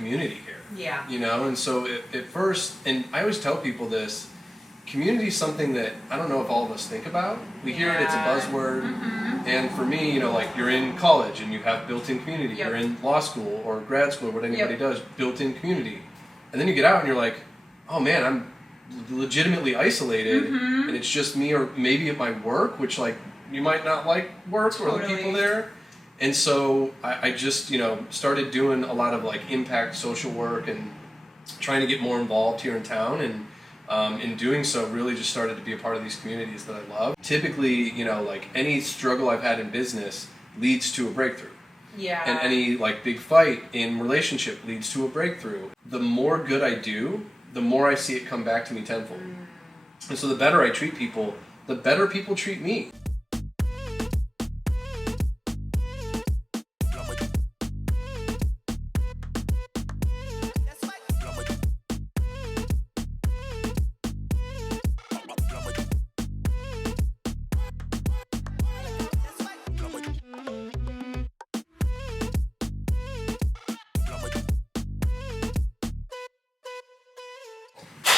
community here. Yeah. You know, and so at first, and I always tell people this, community is something that I don't know if all of us think about. We hear it, it's a buzzword. And for me, you know, like you're in college and you have built-in community. You're in law school or grad school, what anybody does, built-in community. And then you get out and you're like, oh man, I'm legitimately isolated and it's just me, or maybe at my work, which like you might not like work or the people there. And so I just, you know, started doing a lot of like impact social work and trying to get more involved here in town, and in doing so really just started to be a part of these communities that I love. Typically, you know, like any struggle I've had in business leads to a breakthrough. Yeah. And any like big fight in relationship leads to a breakthrough. The more good I do, the more I see it come back to me tenfold. And so the better I treat people, the better people treat me.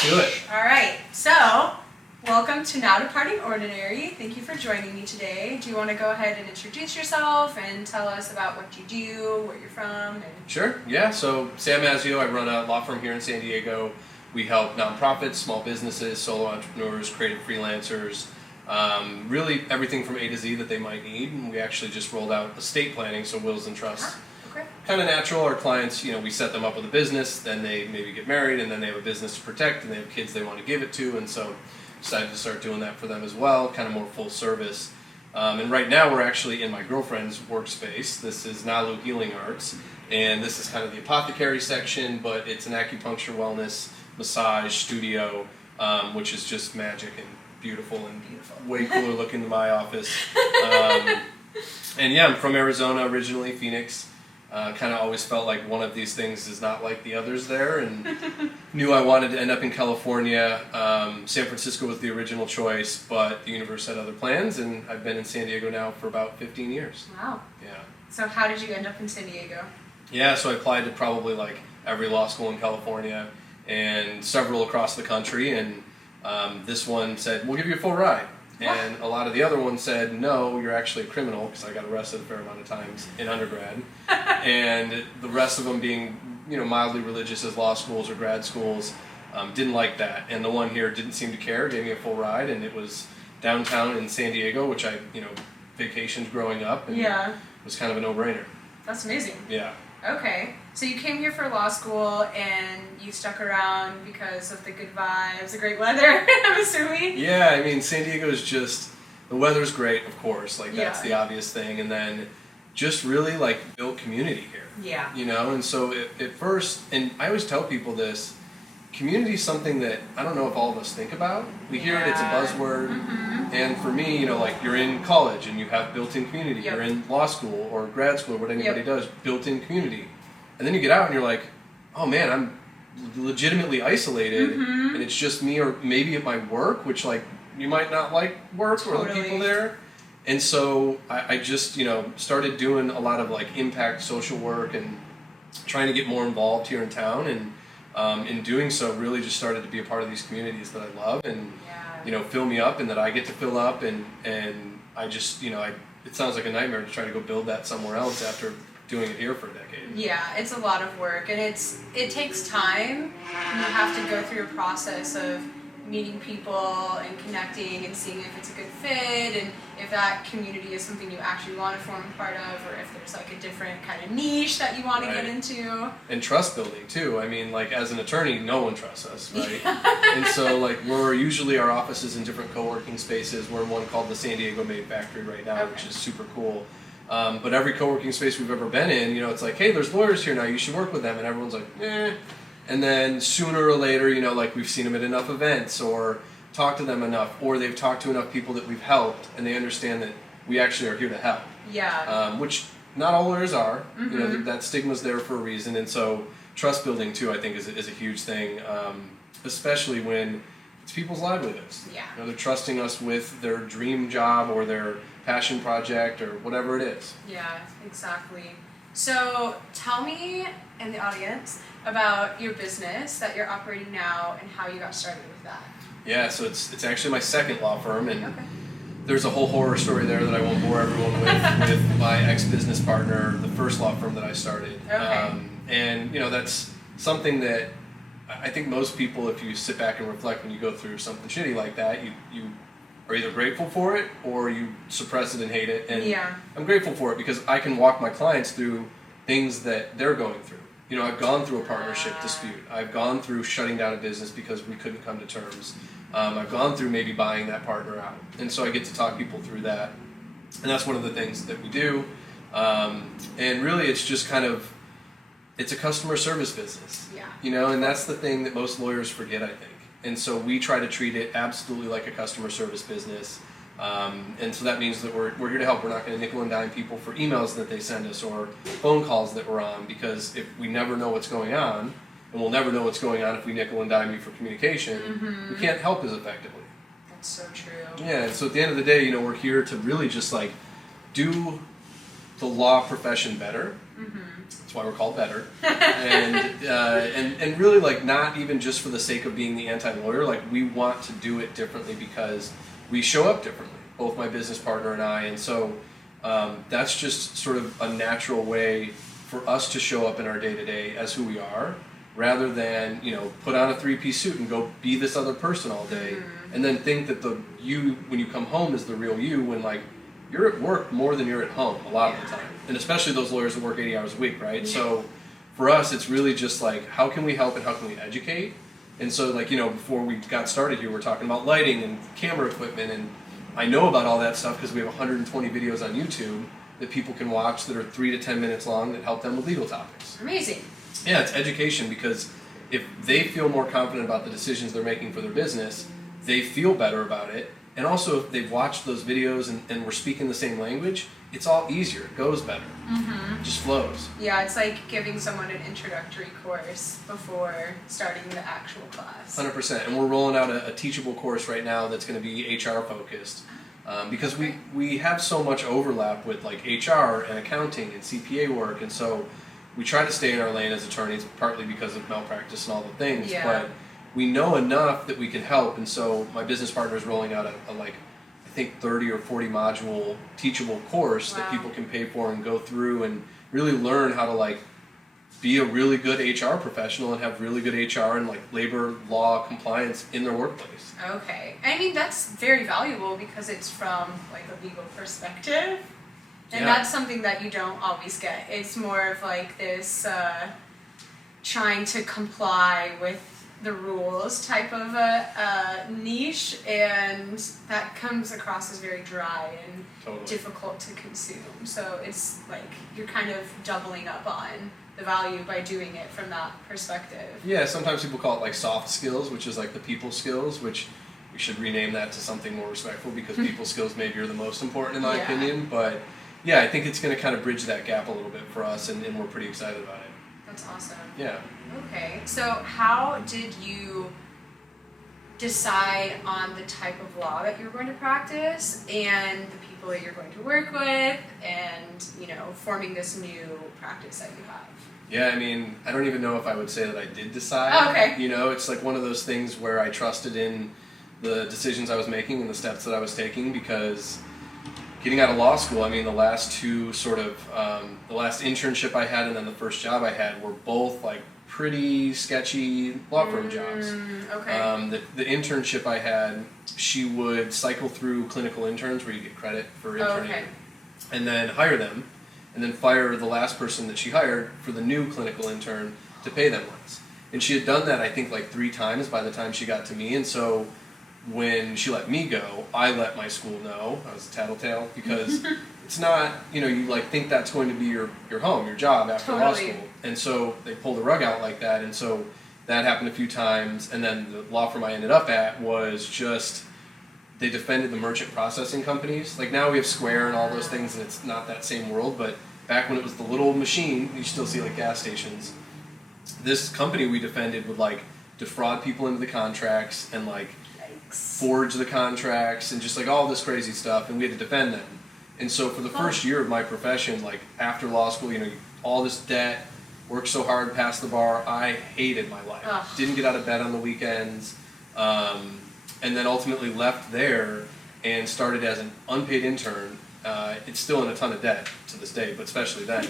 Do it. All right, so welcome to Now Departing Ordinary. Thank you for joining me today. Do you want to go ahead and introduce yourself and tell us about what you do, where you're from? Sure, yeah. So Sam Mazzeo, I run a law firm here in San Diego. We help nonprofits, small businesses, solo entrepreneurs, creative freelancers, really everything from A to Z that they might need. And we actually just rolled out estate planning, so wills and trusts. Okay. Kind of natural. Our clients, you know, we set them up with a business, then they maybe get married, and then they have a business to protect, and they have kids they want to give it to, and so decided to start doing that for them as well, kind of more full service. And right now we're actually in my girlfriend's workspace. This is Nalu Healing Arts, and this is kind of the apothecary section, but it's an acupuncture, wellness, massage studio, which is just magic and beautiful and way cooler looking than my office. And yeah, I'm from Arizona originally, Phoenix. Kind of always felt like one of these things is not like the others there, and knew I wanted to end up in California. San Francisco was the original choice, but the universe had other plans, and I've been in San Diego now for about 15 years. Wow. Yeah. So how did you end up in San Diego? Yeah, so I applied to probably like every law school in California and several across the country, and this one said, we'll give you a full ride. And a lot of the other ones said, no, you're actually a criminal, because I got arrested a fair amount of times in undergrad. And the rest of them being, you know, mildly religious as law schools or grad schools, didn't like that. And the one here didn't seem to care, gave me a full ride, and it was downtown in San Diego, which I, you know, vacationed growing up, and it was kind of a no-brainer. That's amazing. Yeah. Okay, so you came here for law school and you stuck around because of the good vibes, the great weather, I'm assuming? Yeah, I mean, San Diego is just, the weather's great, of course, like that's the obvious thing, and then just really like built community here. Yeah. You know, and so at first, and I always tell people this, community is something that I don't know if all of us think about. We hear it, it's a buzzword, and for me, you know, like you're in college and you have built-in community. You're in law school or grad school, what anybody does, built-in community. And then you get out and you're like, oh man, I'm legitimately isolated, and it's just me, or maybe at my work, which like you might not like work or the people there. And so I just, you know, started doing a lot of like impact social work and trying to get more involved here in town, and in doing so really just started to be a part of these communities that I love, and you know, fill me up, and that I get to fill up, and I just, you know, it sounds like a nightmare to try to go build that somewhere else after doing it here for a decade. Yeah, it's a lot of work, and it takes time. You have to go through a process of meeting people and connecting and seeing if it's a good fit, and if that community is something you actually want to form part of, or if there's like a different kind of niche that you want to get into. And trust building too. I mean, like as an attorney, no one trusts us, right? And so like we're usually, our office is in different co-working spaces. We're in one called the San Diego Made Factory right now, which is super cool. But every co-working space we've ever been in, you know, it's like, hey, there's lawyers here now, you should work with them. And everyone's like, eh. And then sooner or later, you know, like we've seen them at enough events or talked to them enough, or they've talked to enough people that we've helped, and they understand that we actually are here to help. Yeah. Which not all lawyers are. You know, that stigma's there for a reason. And so trust building too, I think, is a huge thing, especially when it's people's livelihoods. Yeah. You know, they're trusting us with their dream job or their passion project or whatever it is. Yeah, exactly. So tell me and the audience about your business that you're operating now and how you got started with that. Yeah, so it's actually my second law firm, and Okay. there's a whole horror story there that I won't bore everyone with my ex-business partner, the first law firm that I started. Okay. And, you know, that's something that I think most people, if you sit back and reflect when you go through something shitty like that, you are either grateful for it or you suppress it and hate it. And Yeah. I'm grateful for it because I can walk my clients through things that they're going through. You know, I've gone through a partnership dispute. I've gone through shutting down a business because we couldn't come to terms. I've gone through maybe buying that partner out. And so I get to talk people through that. And that's one of the things that we do. And really it's just kind of, it's a customer service business. Yeah. You know, and that's the thing that most lawyers forget, I think. And so we try to treat it absolutely like a customer service business. And so that means that we're here to help. We're not going to nickel and dime people for emails that they send us or phone calls that we're on, because if we never know what's going on, and we'll never know what's going on if we nickel and dime you for communication, we can't help as effectively. That's so true. Yeah, and so at the end of the day, you know, we're here to really just like do the law profession better. That's why we're called Better. And really like not even just for the sake of being the anti-lawyer, like we want to do it differently because we show up differently, both my business partner and I, and so that's just sort of a natural way for us to show up in our day-to-day as who we are, rather than, you know, put on a three-piece suit and go be this other person all day, and then think that the you, when you come home, is the real you, when like you're at work more than you're at home a lot of the time, and especially those lawyers that work 80 hours a week, right? So for us, it's really just like, how can we help and how can we educate? And so, like, you know, before we got started here, we're talking about lighting and camera equipment, and I know about all that stuff because we have 120 videos on YouTube that people can watch that are 3 to 10 minutes long that help them with legal topics. Amazing. Yeah, it's education, because if they feel more confident about the decisions they're making for their business, they feel better about it. And also, if they've watched those videos and we're speaking the same language, it's all easier. It goes better. It just flows. Yeah, it's like giving someone an introductory course before starting the actual class. 100%. And we're rolling out a teachable course right now that's going to be HR focused. Because we have so much overlap with like HR and accounting and CPA work, and so we try to stay in our lane as attorneys, partly because of malpractice and all the things, but we know enough that we can help. And so my business partner is rolling out a like, I think 30 or 40 module teachable course that people can pay for and go through and really learn how to like be a really good HR professional and have really good HR and like labor law compliance in their workplace. Okay. I mean, that's very valuable because it's from like a legal perspective. And that's something that you don't always get. It's more of like this trying to comply with the rules type of a niche, and that comes across as very dry and difficult to consume. So it's like you're kind of doubling up on the value by doing it from that perspective. Yeah, sometimes people call it like soft skills, which is like the people skills, which we should rename that to something more respectful, because people skills maybe are the most important in my opinion. But yeah, I think it's going to kind of bridge that gap a little bit for us, and we're pretty excited about it. That's awesome. Yeah. Okay, so how did you decide on the type of law that you're going to practice and the people that you're going to work with, and, you know, forming this new practice that you have? Yeah, I mean, I don't even know if I would say that I did decide. Oh, okay. You know, it's like one of those things where I trusted in the decisions I was making and the steps that I was taking, because getting out of law school, I mean, the last two sort of, the last internship I had and then the first job I had were both like pretty sketchy law firm jobs. Okay. The internship I had, she would cycle through clinical interns where you get credit for interning, and then hire them, and then fire the last person that she hired for the new clinical intern to pay them less. And she had done that, I think, like 3 times by the time she got to me, and so when she let me go, I let my school know. I was a tattletale, because it's not, you know, you like think that's going to be your home, your job after law school. And so they pulled the rug out like that, and so that happened a few times. And then the law firm I ended up at was just, they defended the merchant processing companies. Like now we have Square and all those things, and it's not that same world, but back when it was the little machine, you still see like gas stations. This company we defended would like defraud people into the contracts and like forge the contracts and just like all this crazy stuff, and we had to defend them. And so for the first year of my profession, like after law school, you know, all this debt, worked so hard past the bar. I hated my life. Ugh. Didn't get out of bed on the weekends. And then ultimately left there and started as an unpaid intern. It's still in a ton of debt to this day, but especially then.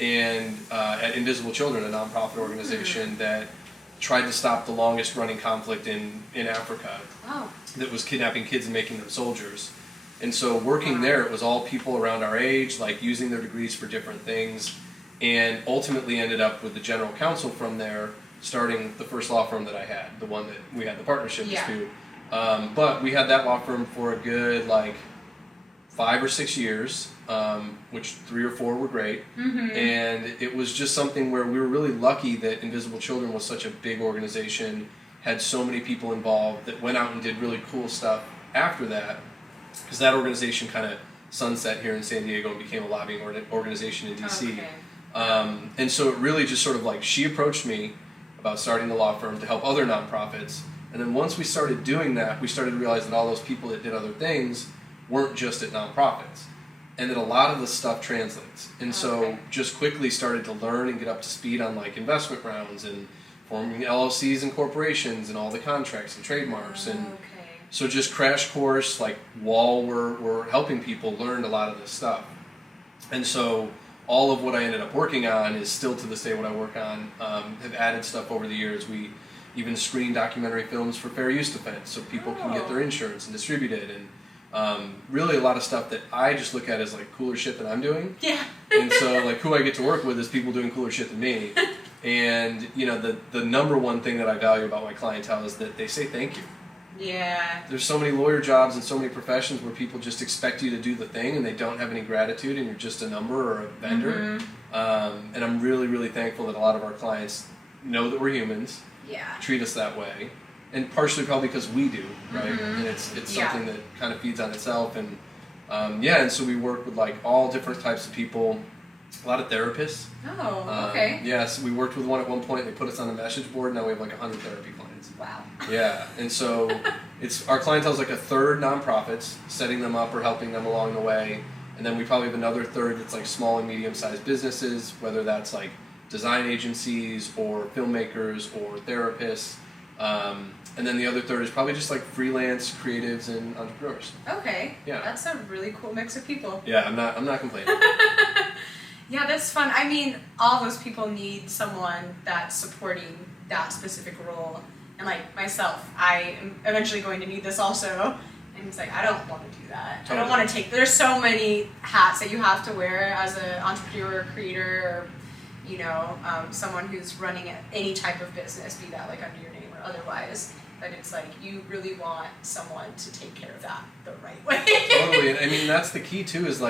And at Invisible Children, a nonprofit organization that tried to stop the longest running conflict in Africa that was kidnapping kids and making them soldiers. And so working there, it was all people around our age, like using their degrees for different things, and ultimately ended up with the general counsel from there, starting the first law firm that I had, the one that we had the partnership dispute. But we had that law firm for a good 5 or 6 years, which 3 or 4 were great. And it was just something where we were really lucky that Invisible Children was such a big organization, had so many people involved that went out and did really cool stuff after that, because that organization kind of sunset here in San Diego and became a lobbying organization in DC. Okay. And so it really just sort of she approached me about starting the law firm to help other nonprofits. And then once we started doing that, we started to realize that all those people that did other things weren't just at nonprofits, and that a lot of the stuff translates. And so just quickly started to learn and get up to speed on investment rounds and forming LLCs and corporations and all the contracts and trademarks. And so just crash course, while we're helping people, learned a lot of this stuff. And so all of what I ended up working on is still to this day what I work on. Have added stuff over the years. We even screen documentary films for fair use defense so people can get their insurance and distribute it. And really a lot of stuff that I just look at as cooler shit than I'm doing. Yeah. And so who I get to work with is people doing cooler shit than me. And the number one thing that I value about my clientele is that they say thank you. Yeah. There's so many lawyer jobs and so many professions where people just expect you to do the thing and they don't have any gratitude and you're just a number or a vendor. And I'm really, really thankful that a lot of our clients know that we're humans, treat us that way, and partially probably because we do, right? And it's something that kind of feeds on itself. And and so we work with all different types of people, a lot of therapists. Oh, okay. So we worked with one at one point, they put us on the message board, now we have 100 therapy clients. Wow. Yeah, and so our clientele is a third nonprofits, setting them up or helping them along the way, and then we probably have another third that's small and medium-sized businesses, whether that's design agencies or filmmakers or therapists, and then the other third is probably just freelance creatives and entrepreneurs. Okay. Yeah. That's a really cool mix of people. Yeah, I'm not complaining. Yeah, that's fun. I mean, all those people need someone that's supporting that specific role. And myself, I am eventually going to need this also. And it's I don't want to do that. Totally. I don't want to take, there's so many hats that you have to wear as an entrepreneur or creator or, someone who's running any type of business, be that under your name or otherwise. But it's you really want someone to take care of that the right way. Totally, and I mean, that's the key too, is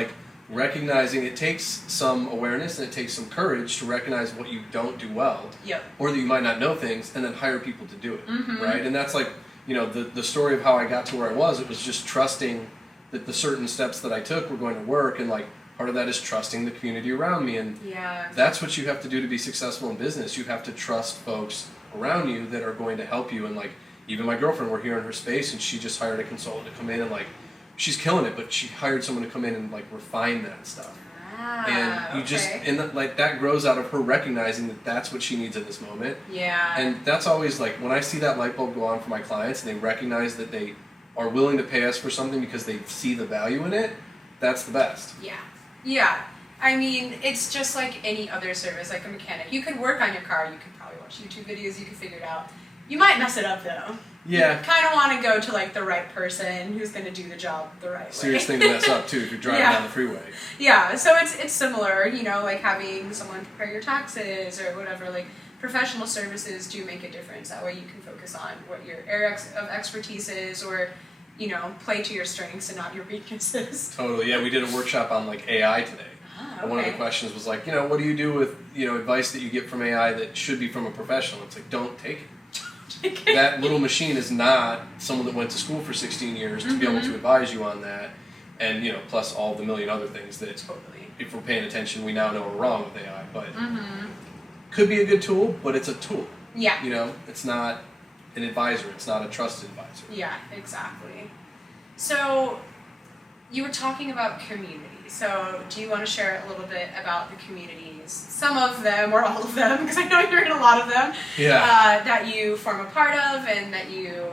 recognizing it takes some awareness and it takes some courage to recognize what you don't do well, or that you might not know things, and then hire people to do it, right? And that's the story of how I got to where I was. It was just trusting that the certain steps that I took were going to work, and part of that is trusting the community around me, and that's what you have to do to be successful in business. You have to trust folks around you that are going to help you, and even my girlfriend, we're here in her space, and she just hired a consultant to come in and she's killing it, but she hired someone to come in and refine that stuff. And you just, and that grows out of her recognizing that that's what she needs at this moment. Yeah. And that's always when I see that light bulb go on for my clients and they recognize that they are willing to pay us for something because they see the value in it, that's the best. Yeah. Yeah. I mean, it's just like any other service, like a mechanic. You could work on your car, you could probably watch YouTube videos, you could figure it out. You might mess it up though. Yeah. You kind of want to go to the right person who's going to do the job the right way. Serious thing to mess up too if you're driving down the freeway. Yeah, so it's similar, having someone prepare your taxes or whatever. Professional services do make a difference. That way you can focus on what your area of expertise is, or play to your strengths and not your weaknesses. Totally. Yeah, we did a workshop on AI today. Okay. And one of the questions was what do you do with advice that you get from AI that should be from a professional? It's don't take it. That little machine is not someone that went to school for 16 years to be able to advise you on that, and plus all the million other things that if we're paying attention we now know are wrong with AI, but could be a good tool, but it's a tool. Yeah. It's not an advisor, it's not a trusted advisor. Yeah, exactly. So you were talking about community. So do you want to share a little bit about the communities, some of them or all of them, because I know you're in a lot of them, that you form a part of and that you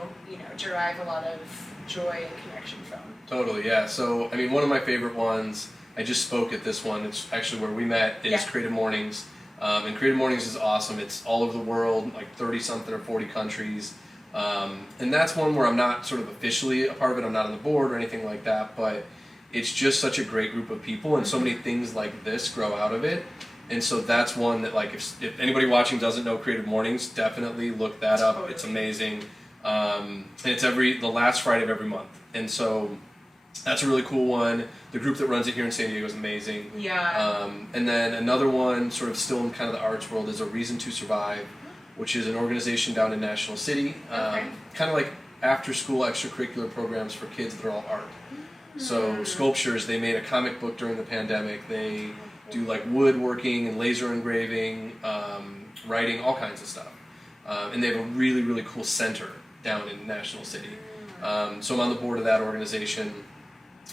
derive a lot of joy and connection from? Totally, yeah. So, I mean, one of my favorite ones, I just spoke at this one, it's actually where we met, is Creative Mornings. And Creative Mornings is awesome. It's all over the world, like 30-something or 40 countries. And that's one where I'm not sort of officially a part of it. I'm not on the board or anything like that, but it's just such a great group of people, and so many things like this grow out of it. And so that's one that, like, if anybody watching doesn't know Creative Mornings, definitely look that up. Totally. It's amazing. And it's the last Friday of every month. And so that's a really cool one. The group that runs it here in San Diego is amazing. Yeah. And then another one, sort of still in kind of the arts world, is A Reason to Survive, which is an organization down in National City. Kind of like after-school extracurricular programs for kids that are all art. So sculptures, they made a comic book during the pandemic. They do like woodworking and laser engraving, writing, all kinds of stuff. And they have a really, really cool center down in National City. So I'm on the board of that organization.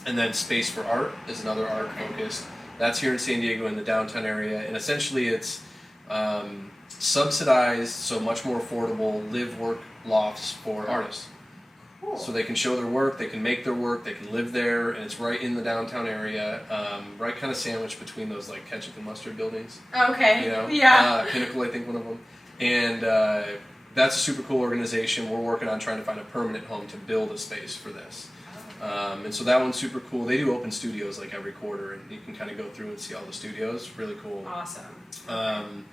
And then Space for Art is another art focus. That's here in San Diego in the downtown area. And essentially it's subsidized, so much more affordable, live-work lofts for artists. Cool. So they can show their work, they can make their work, they can live there, and it's right in the downtown area, right kind of sandwiched between those like ketchup and mustard buildings. Okay. Pinnacle, I think, one of them. And that's a super cool organization. We're working on trying to find a permanent home to build a space for this. And so that one's super cool. They do open studios like every quarter, and you can kind of go through and see all the studios. Really cool. Awesome.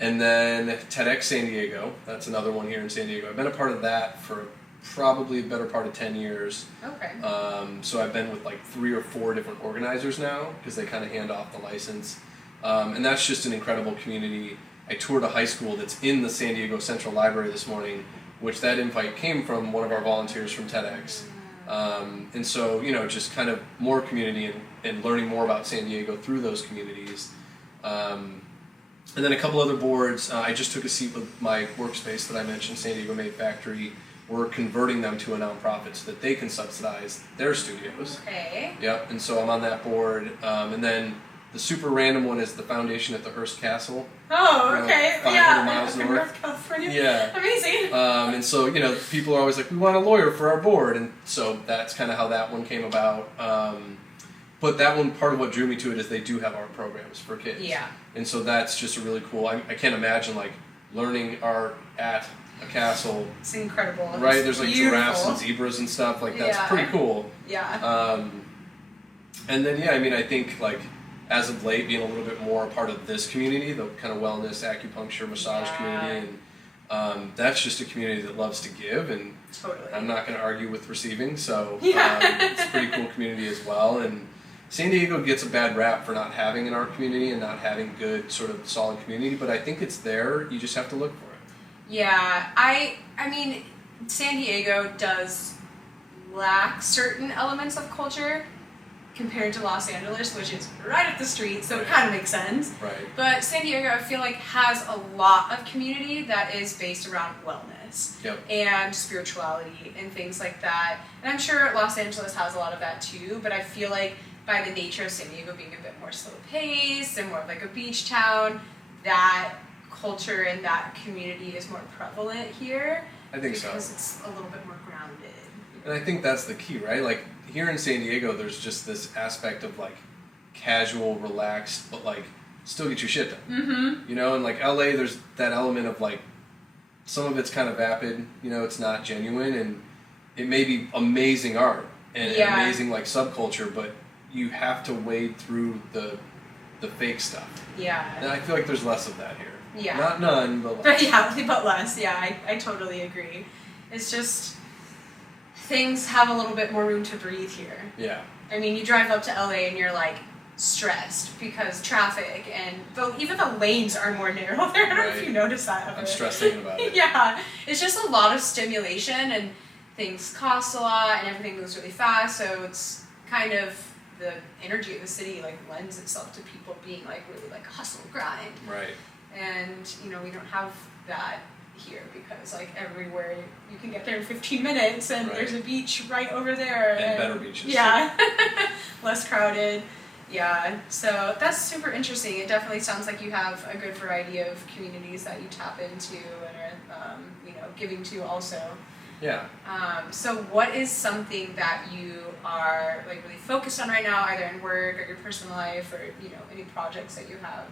And then TEDx San Diego. That's another one here in San Diego. I've been a part of that for probably a better part of 10 years. Okay. So I've been with like 3 or 4 different organizers now, because they kind of hand off the license. And that's just an incredible community. I toured a high school that's in the San Diego Central Library this morning, which that invite came from one of our volunteers from TEDx. And so, just kind of more community and learning more about San Diego through those communities. And then a couple other boards. I just took a seat with my workspace that I mentioned, San Diego Made Factory. We're converting them to a nonprofit so that they can subsidize their studios. Okay. Yep, and so I'm on that board. And then the super random one is the foundation at the Hearst Castle. Oh, okay. 500 miles north. North California. Yeah. Amazing. And so, people are always like, we want a lawyer for our board. And so that's kind of how that one came about. But that one, part of what drew me to it is they do have art programs for kids. Yeah. And so that's just a really cool, I can't imagine like learning art at a castle. It's incredible. Right? There's like beautiful. Giraffes and zebras and stuff. Like, that's pretty cool. Yeah. And then, I think like as of late being a little bit more a part of this community, the kind of wellness, acupuncture, massage community. And that's just a community that loves to give. And totally. I'm not going to argue with receiving. So it's a pretty cool community as well. And San Diego gets a bad rap for not having an art community and not having good sort of solid community, but I think it's there. You just have to look for it. Yeah, I mean, San Diego does lack certain elements of culture compared to Los Angeles, which is right up the street, so it kind of makes sense. Right. But San Diego, I feel like, has a lot of community that is based around wellness and spirituality and things like that. And I'm sure Los Angeles has a lot of that too, but I feel like by the nature of San Diego being a bit more slow paced and more of like a beach town, that culture and that community is more prevalent here. I think so. Because it's a little bit more grounded. And I think that's the key, right? Like, here in San Diego, there's just this aspect of like casual, relaxed, but like still get your shit done. Mm-hmm. And like LA, there's that element of like some of it's kind of vapid, it's not genuine, and it may be amazing art and amazing like subculture, but you have to wade through the fake stuff. Yeah. And I feel like there's less of that here. Yeah. Not none, but less. But less. Yeah, I totally agree. It's just things have a little bit more room to breathe here. Yeah. I mean, you drive up to LA and you're like stressed because traffic and even the lanes are more narrow there. I don't know if you noticed that. I'm stressed thinking about it. Yeah. It's just a lot of stimulation and things cost a lot and everything moves really fast, so it's kind of the energy of the city like lends itself to people being like really like hustle grind. Right. And we don't have that here because like everywhere you can get there in 15 minutes and Right. there's a beach right over there. And better beaches. Yeah. Less crowded. Yeah. So that's super interesting. It definitely sounds like you have a good variety of communities that you tap into and are, giving to also. Yeah. So what is something that you are like really focused on right now, either in work or your personal life or, any projects that you have?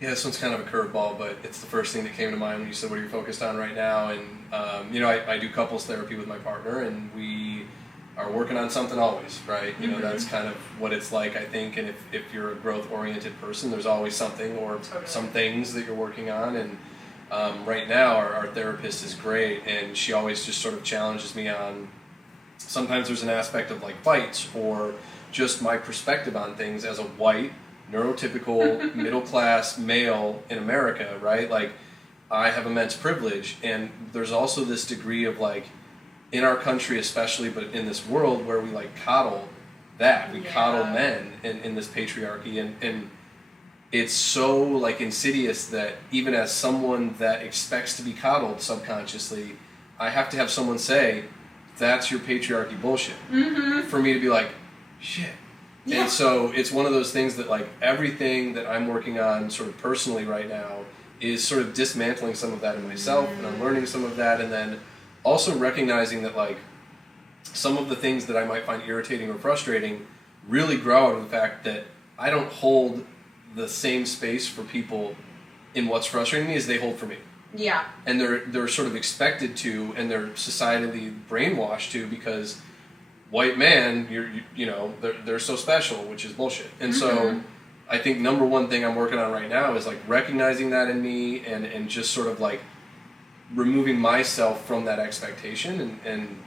Yeah, this one's kind of a curveball, but it's the first thing that came to mind when you said what are you focused on right now. And, I do couples therapy with my partner, and we are working on something always, right? That's kind of what it's like, I think. And if you're a growth-oriented person, there's always something or some things that you're working on. And right now, our therapist is great, and she always just sort of challenges me on, sometimes there's an aspect of like fights or just my perspective on things as a white, neurotypical, middle-class male in America, right? Like, I have immense privilege, and there's also this degree of like, in our country especially, but in this world where we like coddle that, we coddle men in this patriarchy, and it's so like insidious that even as someone that expects to be coddled subconsciously, I have to have someone say, that's your patriarchy bullshit, for me to be like, shit. Yeah. And so it's one of those things that like everything that I'm working on sort of personally right now is sort of dismantling some of that in myself, and I'm learning some of that, and then also recognizing that like some of the things that I might find irritating or frustrating really grow out of the fact that I don't hold the same space for people in what's frustrating me as they hold for me. Yeah. And they're sort of expected to, and they're societally brainwashed to, because white man, they're so special, which is bullshit. And so I think number one thing I'm working on right now is like recognizing that in me and just sort of like removing myself from that expectation and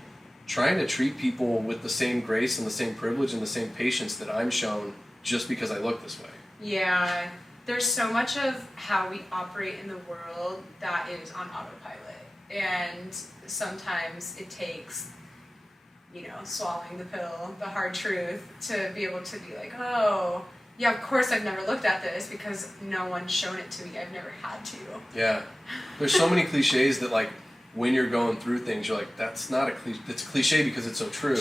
trying to treat people with the same grace and the same privilege and the same patience that I'm shown just because I look this way. Yeah. There's so much of how we operate in the world that is on autopilot. And sometimes it takes, swallowing the pill, the hard truth, to be able to be like, oh, yeah, of course I've never looked at this because no one's shown it to me. I've never had to. Yeah. There's so many cliches that like when you're going through things, you're like, that's not a cliche. It's a cliche because it's so true.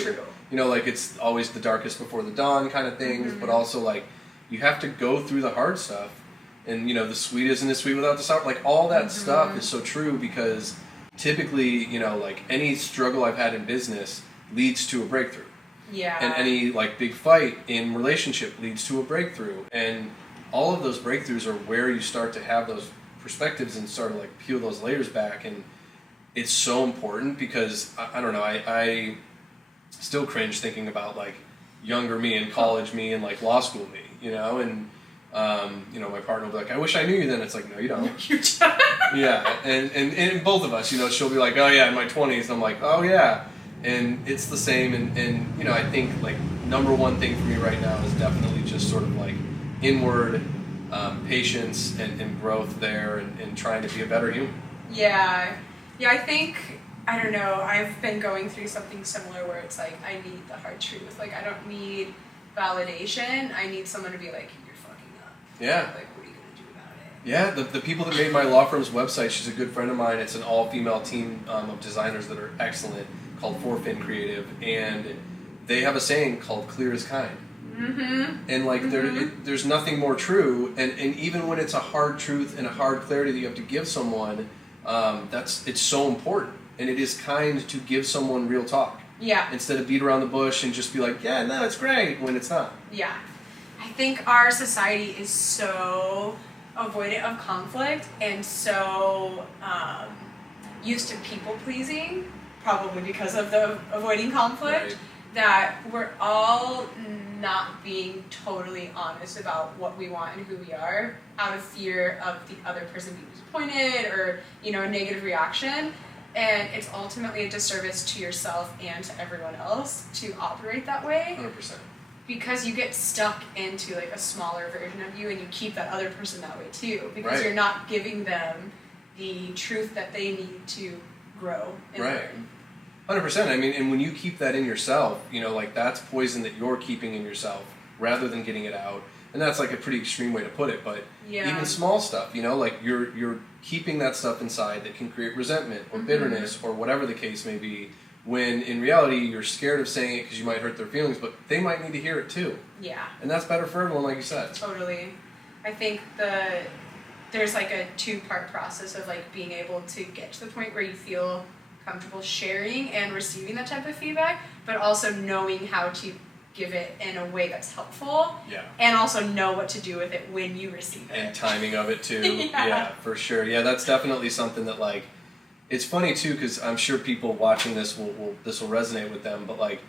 Like it's always the darkest before the dawn kind of things, but also like you have to go through the hard stuff. And, the sweet isn't as sweet without the sour. Like, all that stuff is so true because typically, like, any struggle I've had in business leads to a breakthrough. Yeah. And any, like, big fight in relationship leads to a breakthrough. And all of those breakthroughs are where you start to have those perspectives and start to, like, peel those layers back. And it's so important because, I don't know, I still cringe thinking about, like, younger me and college me and, like, law school me, and... my partner will be like, I wish I knew you then. It's like, no, you don't. You don't. Yeah, and both of us, she'll be like, oh yeah, in my 20s. And I'm like, oh yeah. And it's the same. And I think, like, number one thing for me right now is definitely just sort of, like, inward patience and growth there and trying to be a better human. Yeah. Yeah, I think, I don't know, I've been going through something similar where it's like, I need the hard truth. Like, I don't need validation. I need someone to be like, yeah. Like, what are you going to do about it? Yeah, the people that made my law firm's website, she's a good friend of mine. It's an all-female team of designers that are excellent called Forefin Creative. And they have a saying called clear as kind. And, like, there's nothing more true. And even when it's a hard truth and a hard clarity that you have to give someone, it's so important. And it is kind to give someone real talk. Yeah. Instead of beat around the bush and just be like, yeah, no, it's great, when it's not. Yeah. I think our society is so avoidant of conflict and so used to people pleasing, probably because of the avoiding conflict, that we're all not being totally honest about what we want and who we are out of fear of the other person being disappointed or, a negative reaction. And it's ultimately a disservice to yourself and to everyone else to operate that way. 100%. Because you get stuck into like a smaller version of you and you keep that other person that way too. Because you're not giving them the truth that they need to grow and learn. 100%. I mean, and when you keep that in yourself, like that's poison that you're keeping in yourself rather than getting it out. And that's like a pretty extreme way to put it, but Yeah. even small stuff, you know, like you're keeping that stuff inside that can create resentment or bitterness or whatever the case may be, when in reality you're scared of saying it because you might hurt their feelings, but they might need to hear it too. Yeah. And that's better for everyone, like you said. Totally. I think there's like a 2-part process of like being able to get to the point where you feel comfortable sharing and receiving that type of feedback, but also knowing how to give it in a way that's helpful. Yeah. And also know what to do with it when you receive it. And timing of it too. Yeah. Yeah, for sure. Yeah, that's definitely something that like, it's funny too, because I'm sure people watching this will resonate with them, but like,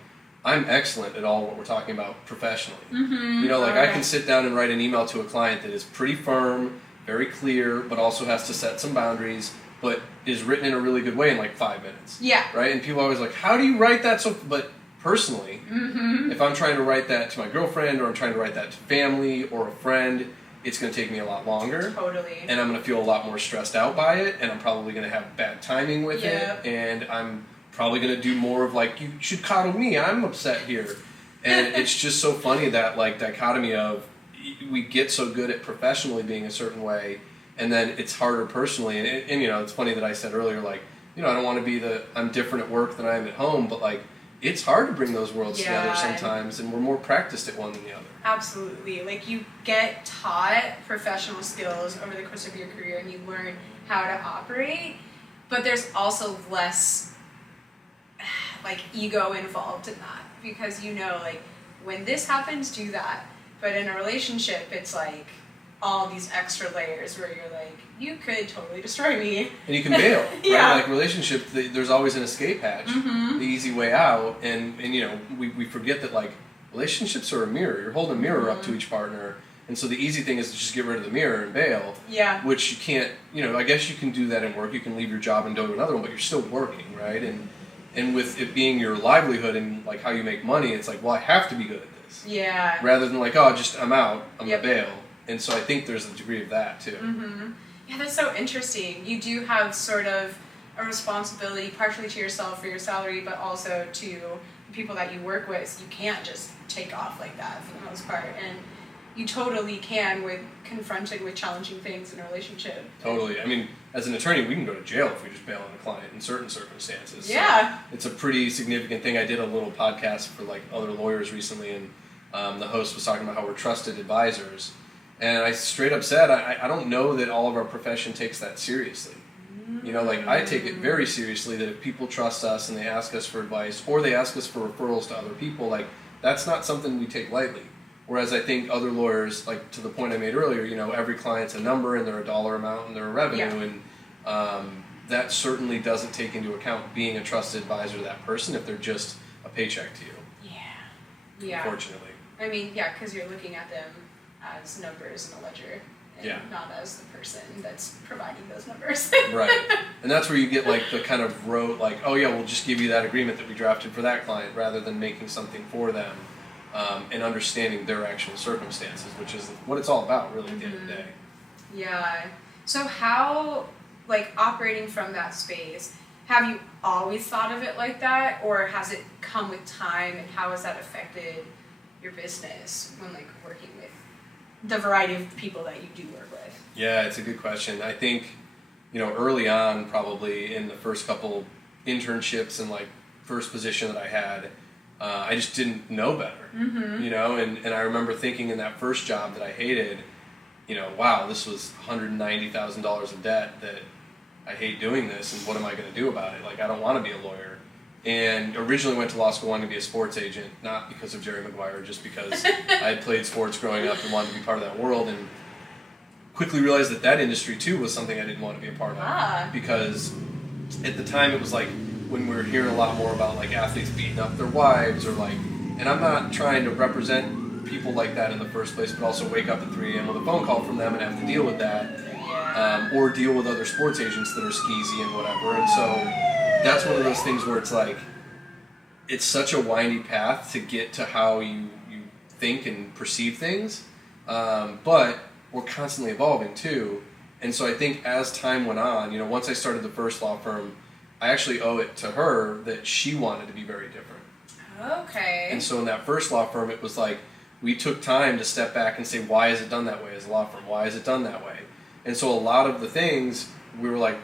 I'm excellent at all what we're talking about professionally. You know, like I can sit down and write an email to a client that is pretty firm, very clear, but also has to set some boundaries, but is written in a really good way in like 5 minutes. Yeah. Right? And people are always like, how do you write that so... But personally, if I'm trying to write that to my girlfriend, or I'm trying to write that to family or a friend, it's going to take me a lot longer. Totally. And I'm going to feel a lot more stressed out by it, and I'm probably going to have bad timing with Yep. it, and I'm probably going to do more of like, you should coddle me, I'm upset here. And it's just so funny, that like dichotomy of we get so good at professionally being a certain way, and then it's harder personally. And you know, it's funny that I said earlier, like, you know, I don't want to be I'm different at work than I am at home, but like, it's hard to bring those worlds together sometimes, and we're more practiced at one than the other. Absolutely. Like, you get taught professional skills over the course of your career, and you learn how to operate, but there's also less like ego involved in that, because you know, like, when this happens, do that. But in a relationship, it's like all these extra layers where you're like, you could totally destroy me. And you can bail, right? Yeah. Like, relationship, there's always an escape hatch, the easy way out, and you know, we forget that, like, relationships are a mirror. You're holding a mirror up to each partner, and so the easy thing is to just get rid of the mirror and bail. Yeah. Which you can't, you know, I guess you can do that in work, you can leave your job and go to another one, but you're still working, right? And with it being your livelihood and, like, how you make money, it's like, well, I have to be good at this. Yeah. Rather than like, oh, I'm out, I'm gonna bail. And so I think there's a degree of that, too. Yeah, that's so interesting. You do have sort of a responsibility, partially to yourself for your salary, but also to the people that you work with. You can't just take off like that for the most part. And you totally can with confronting with challenging things in a relationship. Totally. I mean, as an attorney, we can go to jail if we just bail on a client in certain circumstances. Yeah. So it's a pretty significant thing. I did a little podcast for, like, other lawyers recently, and the host was talking about how we're trusted advisors. And I straight up said, I don't know that all of our profession takes that seriously. You know, like, I take it very seriously that if people trust us and they ask us for advice, or they ask us for referrals to other people, like, that's not something we take lightly. Whereas I think other lawyers, like, to the point I made earlier, you know, every client's a number, and they're a dollar amount, and they're a revenue, and that certainly doesn't take into account being a trusted advisor to that person if they're just a paycheck to you. Yeah. Unfortunately. I mean, yeah, because you're looking at them as numbers in a ledger, and not as the person that's providing those numbers. Right. And that's where you get, like, the kind of rote, like, oh yeah, we'll just give you that agreement that we drafted for that client, rather than making something for them, and understanding their actual circumstances, which is what it's all about, really, at the end of the day. Yeah. So how, like, operating from that space, have you always thought of it like that, or has it come with time, and how has that affected your business when, like, working with the variety of people that you do work with? Yeah, it's a good question. I think, you know, early on, probably in the first couple internships and, like, first position that I had, I just didn't know better, you know, and I remember thinking in that first job that I hated, you know, wow, this was $190,000 in debt, that I hate doing this, and what am I going to do about it? Like, I don't want to be a lawyer. And originally went to law school wanting to be a sports agent, not because of Jerry Maguire, just because I had played sports growing up and wanted to be part of that world, and quickly realized that that industry too was something I didn't want to be a part of. Because at the time it was like, when we were hearing a lot more about, like, athletes beating up their wives, or like, and I'm not trying to represent people like that in the first place, but also wake up at 3 a.m. with a phone call from them and have to deal with that, or deal with other sports agents that are skeezy and whatever. And so that's one of those things where it's like, it's such a windy path to get to how you think and perceive things, but we're constantly evolving too. And so I think as time went on, you know, once I started the first law firm, I actually owe it to her that she wanted to be very different. Okay. And so in that first law firm, it was like, we took time to step back and say, why is it done that way as a law firm? Why is it done that way? And so a lot of the things, we were like,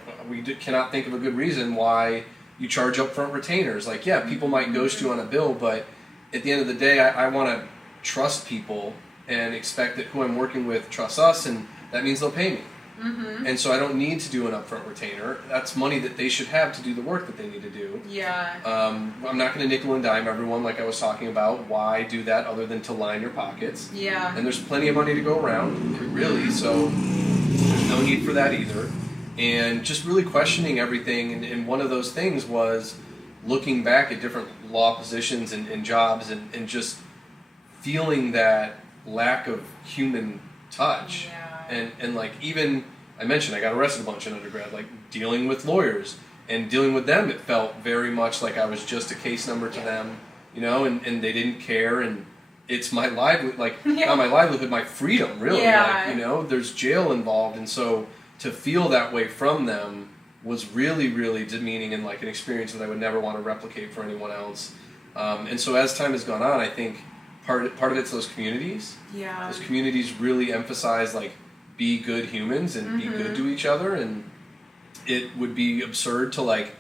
cannot think of a good reason why you charge upfront retainers. Like, yeah, people might ghost you on a bill, but at the end of the day, I want to trust people and expect that who I'm working with trusts us, and that means they'll pay me. Mm-hmm. And so I don't need to do an upfront retainer. That's money that they should have to do the work that they need to do. Yeah. I'm not going to nickel and dime everyone like I was talking about. Why do that other than to line your pockets? Yeah. And there's plenty of money to go around, really, so there's no need for that either. And just really questioning everything, and one of those things was looking back at different law positions and jobs and just feeling that lack of human touch. Yeah. And like, even I mentioned I got arrested a bunch in undergrad, like dealing with lawyers and dealing with them, it felt very much like I was just a case number to them, you know, and they didn't care, and it's my livelihood, like not my livelihood, my freedom, really. Like, you know, there's jail involved, and so to feel that way from them was really, really demeaning, and like an experience that I would never want to replicate for anyone else. And so as time has gone on, I think part of it's those communities. Yeah. Those communities really emphasize like be good humans and be good to each other, and it would be absurd to like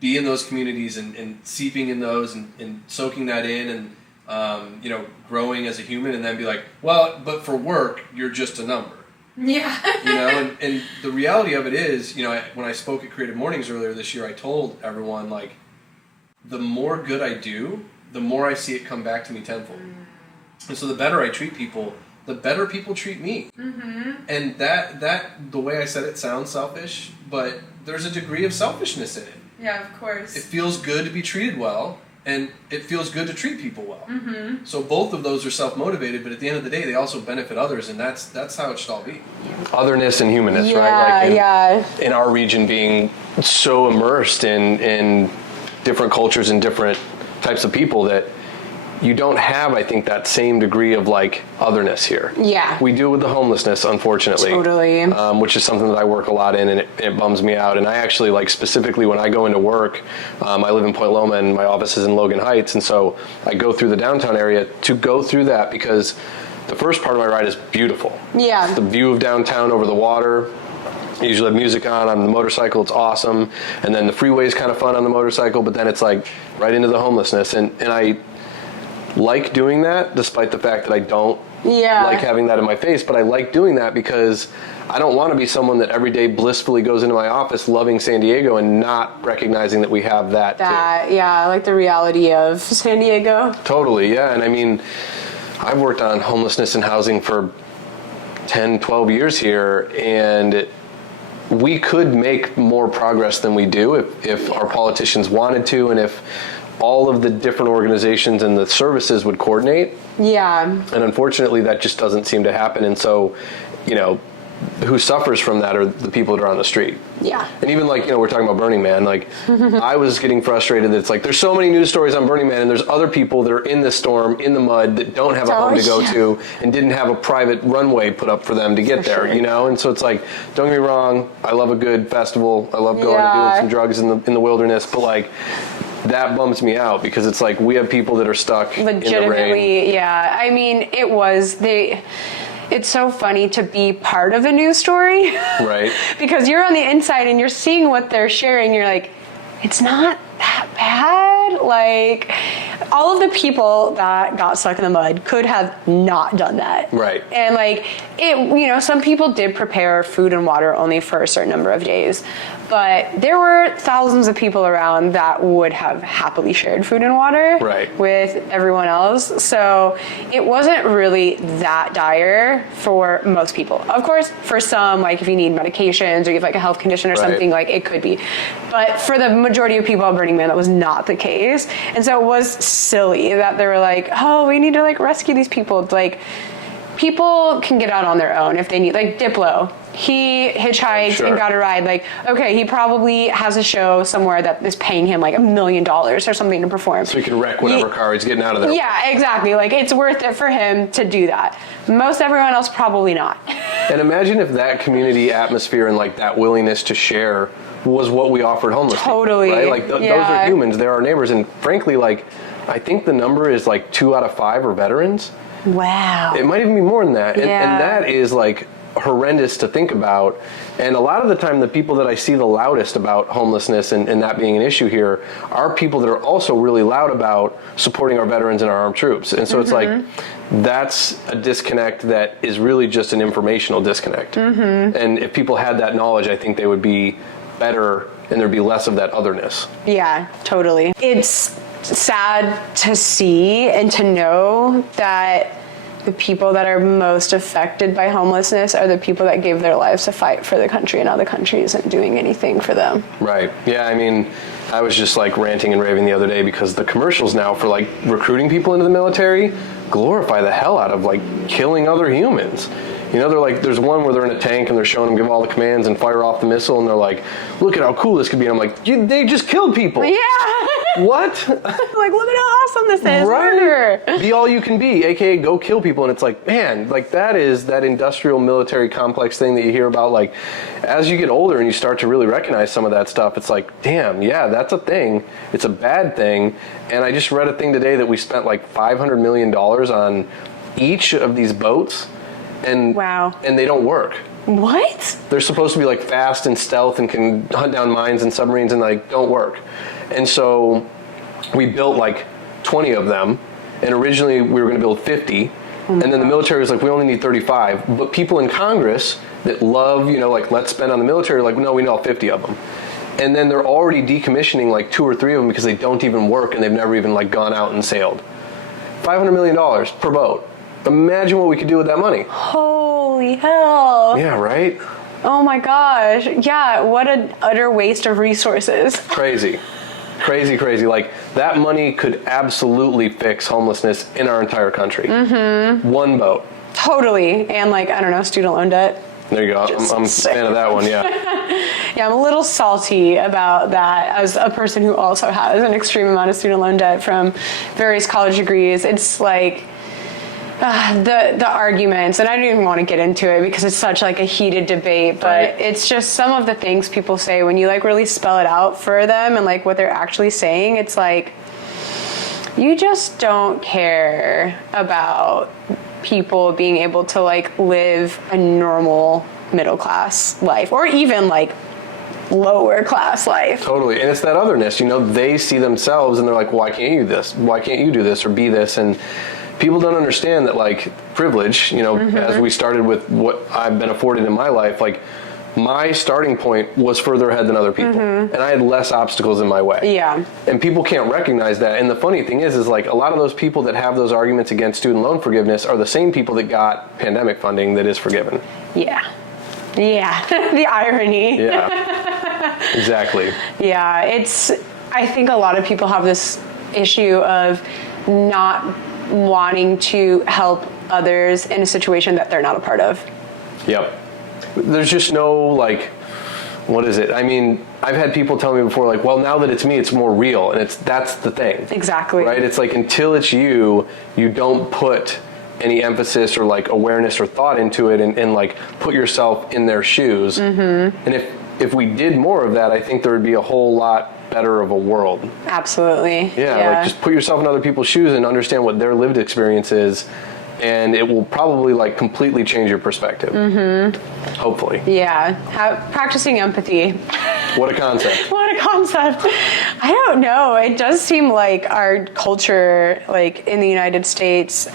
be in those communities and seeping in those and soaking that in and you know, growing as a human, and then be like, well, but for work you're just a number. Yeah. You know, and the reality of it is, you know, when I spoke at Creative Mornings earlier this year, I told everyone, like, the more good I do, the more I see it come back to me tenfold. And so the better I treat people, the better people treat me. Mm-hmm. And that the way I said it sounds selfish, but there's a degree of selfishness in it. Yeah, of course. It feels good to be treated well, and it feels good to treat people well. Mm-hmm. So both of those are self-motivated, but at the end of the day, they also benefit others, and that's how it should all be. Otherness and humanness, right? Like in our region, being so immersed in different cultures and different types of people, that you don't have, I think, that same degree of like otherness here. Yeah. We do with the homelessness, unfortunately. Totally. Which is something that I work a lot in, and it bums me out. And I actually, like, specifically when I go into work, I live in Point Loma and my office is in Logan Heights, and so I go through the downtown area to go through that because the first part of my ride is beautiful. Yeah. The view of downtown over the water. I usually have music on the motorcycle, it's awesome. And then the freeway is kind of fun on the motorcycle, but then it's like right into the homelessness. And I like doing that, despite the fact that I don't like having that in my face, but I like doing that because I don't want to be someone that every day blissfully goes into my office loving San Diego and not recognizing that we have that too. Yeah, like the reality of San Diego. Totally, yeah. And I mean, I've worked on homelessness and housing for 10, 12 years here, and we could make more progress than we do if our politicians wanted to, and if all of the different organizations and the services would coordinate. Yeah. And unfortunately, that just doesn't seem to happen. And so, you know, who suffers from that are the people that are on the street. Yeah. And even like, you know, we're talking about Burning Man, like I was getting frustrated that it's like, there's so many news stories on Burning Man, and there's other people that are in the storm, in the mud, that don't have a home to go to and didn't have a private runway put up for them to get there, you know? And so it's like, don't get me wrong, I love a good festival. I love going and doing some drugs in the wilderness, but like, that bums me out because it's like we have people that are stuck in the rain. Legitimately, yeah. I mean, it's so funny to be part of a news story. Right. Because you're on the inside and you're seeing what they're sharing. You're like, it's not that bad. Like, all of the people that got stuck in the mud could have not done that. Right. And like, you know, some people did prepare food and water only for a certain number of days. But there were thousands of people around that would have happily shared food and water with everyone else. So it wasn't really that dire for most people. Of course, for some, like if you need medications or you have like a health condition or something, like it could be. But for the majority of people at Burning Man, that was not the case. And so it was silly that they were like, oh, we need to like rescue these people. It's like, people can get out on their own if they need, like Diplo. He hitchhiked and got a ride. Like, okay, he probably has a show somewhere that is paying him like $1 million or something to perform. So he can wreck whatever car he's getting out of there. Yeah, exactly. Like, it's worth it for him to do that. Most everyone else, probably not. And imagine if that community atmosphere and like that willingness to share was what we offered homeless people. Totally. Right? Like, those are humans. They're our neighbors. And frankly, like, I think the number is like 2 out of 5 are veterans. Wow. It might even be more than that. And Yeah. that is like horrendous to think about. And a lot of the time, the people that I see the loudest about homelessness and that being an issue here are people that are also really loud about supporting our veterans and our armed troops. And so it's like, that's a disconnect that is really just an informational disconnect. And if people had that knowledge, I think they would be better and there'd be less of that otherness. Yeah, totally. It's sad to see and to know that the people that are most affected by homelessness are the people that gave their lives to fight for the country, and now the country isn't doing anything for them. Right. Yeah, I mean, I was just like ranting and raving the other day because the commercials now for like recruiting people into the military glorify the hell out of like killing other humans. You know, they're like, there's one where they're in a tank and they're showing them give all the commands and fire off the missile, and they're like, look at how cool this could be. And I'm like, they just killed people. Yeah. What? Like, look at how awesome this is. Right. Murder. Be all you can be, aka go kill people. And it's like, man, like that is that industrial military complex thing that you hear about. Like, as you get older and you start to really recognize some of that stuff, it's like, damn, yeah, that's a thing. It's a bad thing. And I just read a thing today that we spent like $500 million on each of these boats. And wow. And they don't work. What? They're supposed to be like fast and stealth and can hunt down mines and submarines, and like don't work. And so we built like 20 of them, and originally we were going to build 50, and then the military was like, we only need 35. But people in Congress that love, you know, like let's spend on the military, are like, no, we need all 50 of them. And then they're already decommissioning like 2 or 3 of them because they don't even work and they've never even like gone out and sailed. $500 million per boat. Imagine what we could do with that money. Holy hell. Yeah, right? Oh my gosh. Yeah, what an utter waste of resources. Crazy. Crazy, crazy. Like, that money could absolutely fix homelessness in our entire country. One boat. Totally. And like, I don't know, student loan debt. There you go. I'm a fan of that one, yeah. Yeah, I'm a little salty about that as a person who also has an extreme amount of student loan debt from various college degrees. It's like, the arguments, and I don't even want to get into it because it's such like a heated debate, but right. It's just some of the things people say when you like really spell it out for them and like what they're actually saying, it's like, you just don't care about people being able to like live a normal middle class life or even like lower class life. Totally. And it's that otherness, you know, they see themselves and they're like, why can't you this? Why can't you do this or be this? And people don't understand that like privilege, you know, as we started with what I've been afforded in my life, like my starting point was further ahead than other people and I had less obstacles in my way. Yeah. And people can't recognize that. And the funny thing is like a lot of those people that have those arguments against student loan forgiveness are the same people that got pandemic funding that is forgiven. Yeah. Yeah. The irony. Yeah. Exactly. Yeah. I think a lot of people have this issue of not wanting to help others in a situation that they're not a part of. Yep. There's just no, like, what is it? I mean, I've had people tell me before, like, well, now that it's me, it's more real. And that's the thing. Exactly. Right? It's like, until it's you don't put any emphasis or, like, awareness or thought into it and like, put yourself in their shoes. And if we did more of that, I think there would be a whole lot better of a world. Absolutely. Yeah, like just put yourself in other people's shoes and understand what their lived experience is, and it will probably like completely change your perspective. Hopefully. Yeah. Practicing empathy. What a concept. What a concept. I don't know. It does seem like our culture, like in the United States,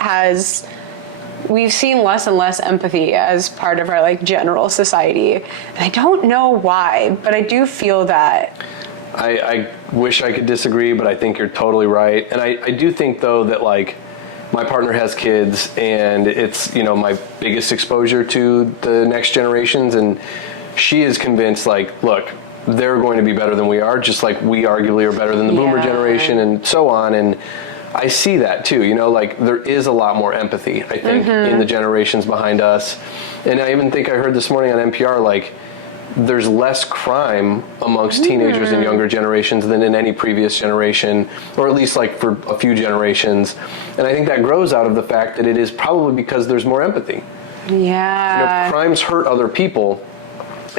we've seen less and less empathy as part of our like general society. And I don't know why, but I do feel that. I wish I could disagree, but I think you're totally right. And I do think, though, that, like, my partner has kids, and it's, you know, my biggest exposure to the next generations, and she is convinced, like, look, they're going to be better than we are, just like we arguably are better than the boomer generation and so on. And I see that, too. You know, like, there is a lot more empathy, I think, in the generations behind us. And I even think I heard this morning on NPR, like, there's less crime amongst teenagers and younger generations than in any previous generation, or at least like for a few generations. And I think that grows out of the fact that it is probably because there's more empathy. Yeah. You know, crimes hurt other people,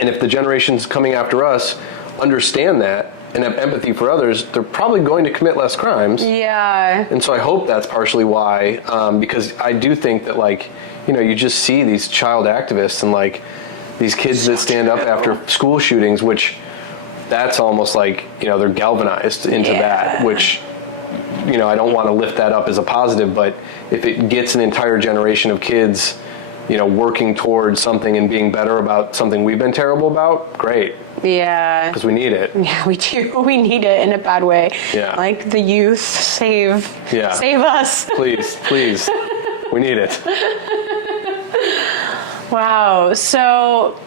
and if the generations coming after us understand that, and have empathy for others, they're probably going to commit less crimes. Yeah. And so I hope that's partially why, because I do think that, like, you know, you just see these child activists and, like, these kids that stand up after school shootings, which that's almost like, you know, they're galvanized into that, which, you know, I don't want to lift that up as a positive, but if it gets an entire generation of kids, you know, working towards something and being better about something we've been terrible about, great. Yeah. Because we need it. Yeah, we do. We need it in a bad way. Yeah. Like the youth, save us. Please. We need it. Wow. So,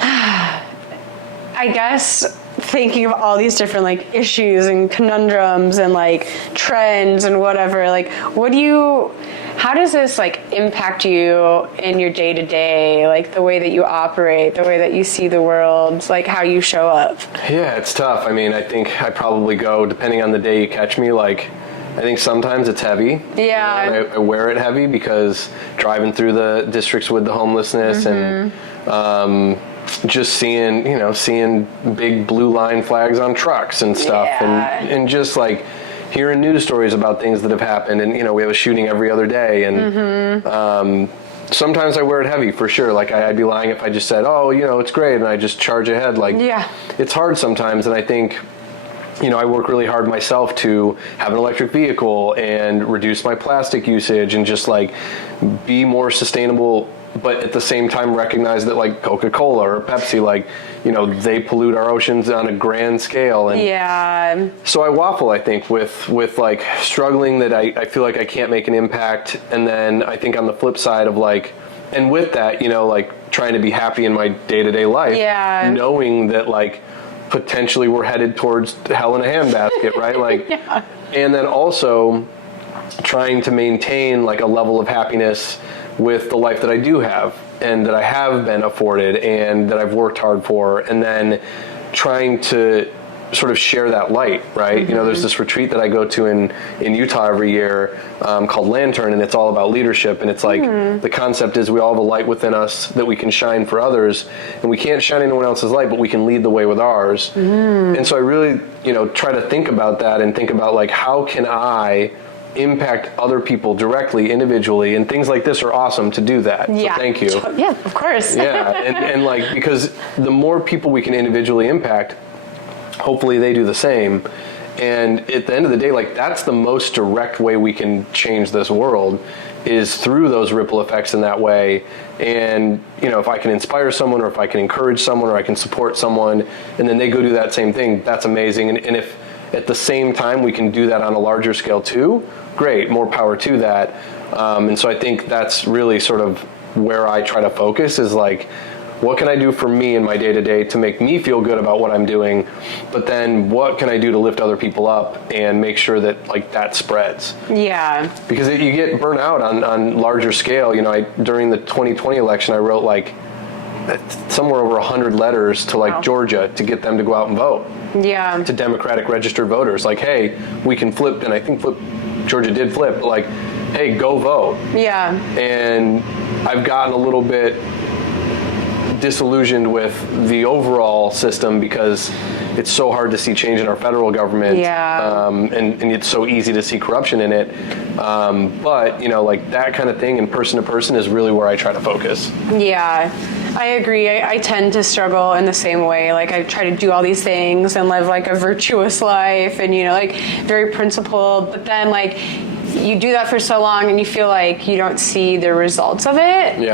I guess thinking of all these different like issues and conundrums and like trends and whatever, like how does this like impact you in your day to day, like the way that you operate, the way that you see the world, like how you show up? Yeah, it's tough. I mean, I think I probably go, depending on the day you catch me, like, I think sometimes it's heavy. Yeah. You know, I wear it heavy because driving through the districts with the homelessness and just seeing big blue line flags on trucks and stuff, and just like hearing news stories about things that have happened, and you know, we have a shooting every other day, and sometimes I wear it heavy for sure. Like I'd be lying if I just said, oh, you know, it's great, and I just charge ahead. Like, it's hard sometimes, and I think, you know, I work really hard myself to have an electric vehicle and reduce my plastic usage and just like be more sustainable, but at the same time recognize that like Coca-Cola or Pepsi, like, you know, they pollute our oceans on a grand scale. And so I waffle, I think, with like struggling that I feel like I can't make an impact. And then I think on the flip side of like, and with that, you know, like trying to be happy in my day-to-day life, knowing that like potentially we're headed towards hell in a handbasket, right? Like, and then also trying to maintain like a level of happiness with the life that I do have and that I have been afforded and that I've worked hard for, and then trying to sort of share that light, right? You know, there's this retreat that I go to in Utah every year called Lantern, and it's all about leadership, and it's like the concept is we all have a light within us that we can shine for others, and we can't shine anyone else's light, but we can lead the way with ours. And so I really, you know, try to think about that and think about like, how can I impact other people directly, individually, and things like this are awesome to do that. So thank you. Yeah, of course. And like, because the more people we can individually impact, hopefully they do the same. And at the end of the day, like, that's the most direct way we can change this world, is through those ripple effects in that way. And, you know, if I can inspire someone, or if I can encourage someone, or I can support someone, and then they go do that same thing, that's amazing. And if at the same time we can do that on a larger scale too, great, more power to that. And so I think that's really sort of where I try to focus, is like, what can I do for me in my day-to-day to make me feel good about what I'm doing? But then what can I do to lift other people up and make sure that like that spreads? Because you get burnt out on larger scale. You know, during the 2020 election, I wrote like somewhere over 100 letters to like Georgia to get them to go out and vote. To Democratic registered voters, like, hey, we can flip, and I think Georgia did flip, but like, hey, go vote. And I've gotten a little bit disillusioned with the overall system because it's so hard to see change in our federal government, and it's so easy to see corruption in it. But, you know, like that kind of thing, and person to person, is really where I try to focus. I agree. I tend to struggle in the same way. Like, I try to do all these things and live like a virtuous life and, you know, like very principled, but then like you do that for so long and you feel like you don't see the results of it.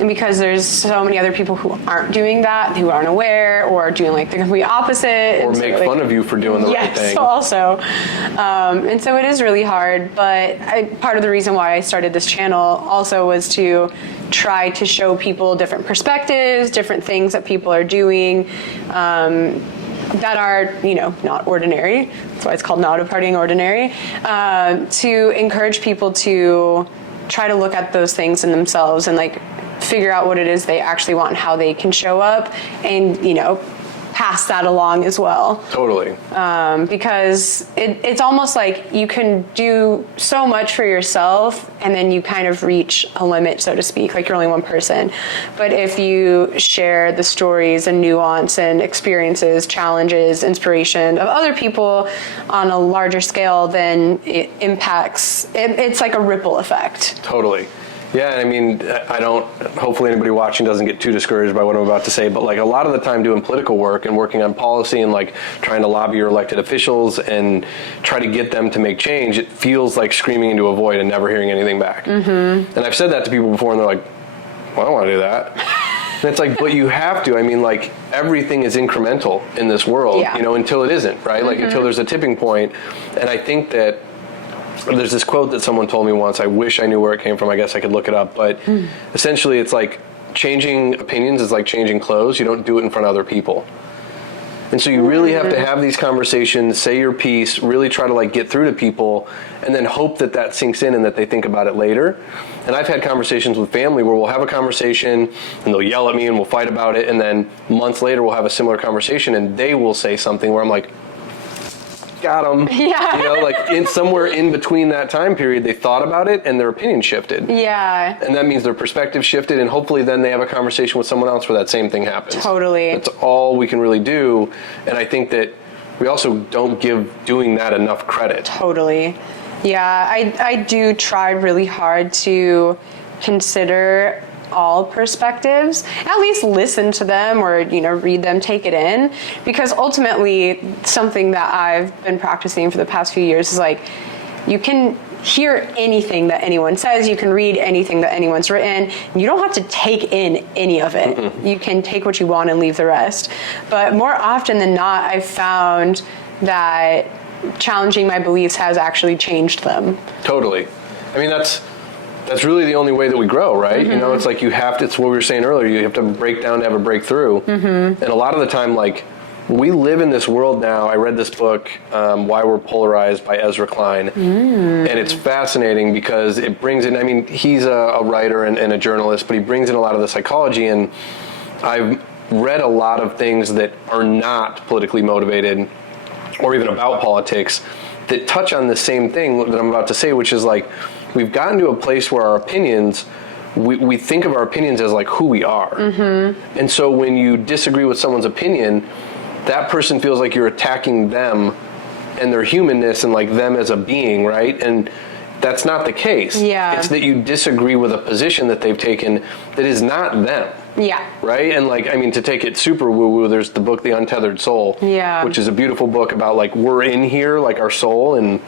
And because there's so many other people who aren't doing that, who aren't aware, or doing like the complete opposite. Or make fun of you for doing the right thing. Also. And so it is really hard, but part of the reason why I started this channel also was to try to show people different perspectives, different things that people are doing that are, you know, not ordinary. That's why it's called Not Departing Ordinary. To encourage people to try to look at those things in themselves and like figure out what it is they actually want and how they can show up and, you know, pass that along as well. Totally. Because it's almost like you can do so much for yourself and then you kind of reach a limit, so to speak, like you're only one person. But if you share the stories and nuance and experiences, challenges, inspiration of other people on a larger scale, then it impacts, it's like a ripple effect. Totally. Yeah, I mean, hopefully anybody watching doesn't get too discouraged by what I'm about to say, but like a lot of the time doing political work and working on policy and like trying to lobby your elected officials and try to get them to make change, it feels like screaming into a void and never hearing anything back. Mm-hmm. And I've said that to people before and they're like, well, I don't want to do that. And it's like, but you have to. I mean, like, everything is incremental in this world, you know, until it isn't, right? Like, until there's a tipping point. And I think that there's this quote that someone told me once. I wish I knew where it came from. I guess I could look it up. But essentially, it's like changing opinions is like changing clothes. You don't do it in front of other people. And so you really have to have these conversations, say your piece, really try to like get through to people, and then hope that that sinks in and that they think about it later. And I've had conversations with family where we'll have a conversation and they'll yell at me and we'll fight about it, and then months later we'll have a similar conversation and they will say something where I'm like, got them. Yeah. You know, like somewhere in between that time period, they thought about it and their opinion shifted. Yeah. And that means their perspective shifted, and hopefully then they have a conversation with someone else where that same thing happens. Totally. That's all we can really do. And I think that we also don't give doing that enough credit. Totally. Yeah, I do try really hard to consider all perspectives, at least listen to them or, you know, read them, take it in, because ultimately something that I've been practicing for the past few years is like, you can hear anything that anyone says, you can read anything that anyone's written, you don't have to take in any of it. Mm-mm. You can take what you want and leave the rest. But more often than not, I've found that challenging my beliefs has actually changed them. Totally. I mean, that's really the only way that we grow, right? Mm-hmm. You know, it's like it's what we were saying earlier, you have to break down to have a breakthrough. Mm-hmm. And a lot of the time, like, we live in this world now. I read this book, Why We're Polarized by Ezra Klein. And it's fascinating because it brings in, I mean, he's a writer and a journalist, but he brings in a lot of the psychology. And I've read a lot of things that are not politically motivated or even about politics that touch on the same thing that I'm about to say, which is like, we've gotten to a place where our opinions, we think of our opinions as like who we are. Mm-hmm. And so when you disagree with someone's opinion, that person feels like you're attacking them and their humanness and like them as a being, right? And that's not the case. Yeah. It's that you disagree with a position that they've taken that is not them. Yeah. Right? And like, I mean, to take it super woo-woo, there's the book, The Untethered Soul, which is a beautiful book about like, we're in here, like our soul, and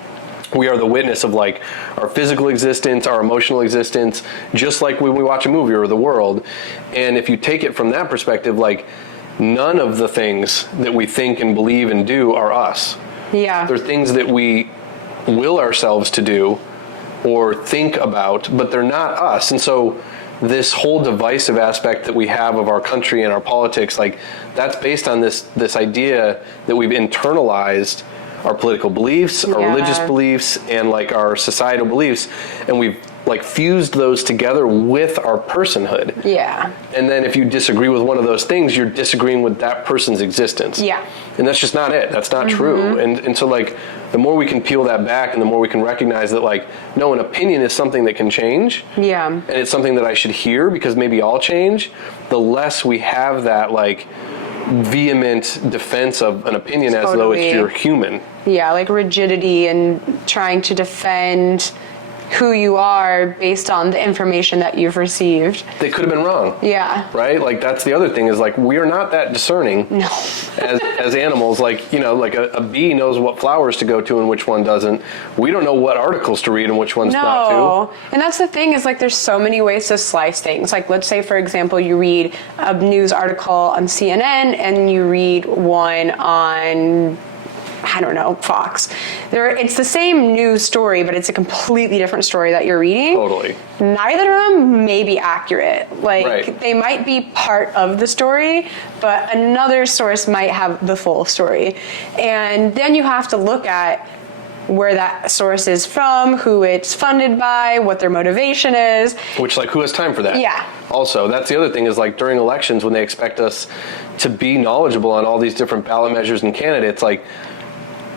we are the witness of like our physical existence, our emotional existence, just like when we watch a movie or the world. And if you take it from that perspective, like none of the things that we think and believe and do are us. Yeah. They're things that we will ourselves to do or think about, but they're not us. And so this whole divisive aspect that we have of our country and our politics, like that's based on this idea that we've internalized our political beliefs, our religious beliefs, and like our societal beliefs, and we've like fused those together with our personhood. Yeah. And then if you disagree with one of those things, you're disagreeing with that person's existence. Yeah. And that's just not it. That's not true. And so like the more we can peel that back and the more we can recognize that like, no, an opinion is something that can change. Yeah. And it's something that I should hear because maybe I'll change, the less we have that like vehement defense of an opinion as though it's you're human. Yeah, like rigidity and trying to defend who you are based on the information that you've received. They could have been wrong. Yeah. Right? Like that's the other thing is like we are not that discerning. No. as animals, like, you know, like a bee knows what flowers to go to and which one doesn't. We don't know what articles to read and which ones not to. And that's the thing is like there's so many ways to slice things. Like let's say for example you read a news article on CNN and you read one on I don't know, Fox. It's the same news story, but it's a completely different story that you're reading. Totally. Neither of them may be accurate. Like, they might be part of the story, but another source might have the full story. And then you have to look at where that source is from, who it's funded by, what their motivation is. Which, like, who has time for that? Yeah. Also, that's the other thing is, like, during elections when they expect us to be knowledgeable on all these different ballot measures and candidates, like,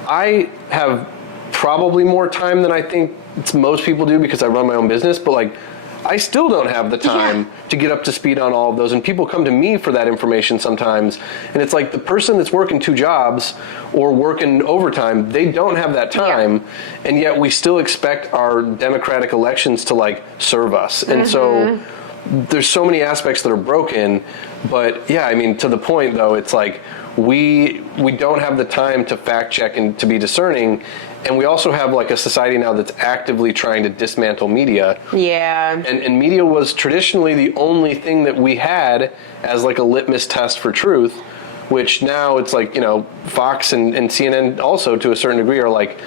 I have probably more time than I think most people do because I run my own business, but, like, I still don't have the time to get up to speed on all of those, and people come to me for that information sometimes, and it's like the person that's working 2 jobs or working overtime, they don't have that time, and yet we still expect our democratic elections to, like, serve us. And so there's so many aspects that are broken, but yeah, I mean, to the point though, it's like we don't have the time to fact check and to be discerning. And we also have, like, a society now that's actively trying to dismantle media. Yeah. And media was traditionally the only thing that we had as, like, a litmus test for truth, which now it's like, you know, Fox and CNN also to a certain degree are like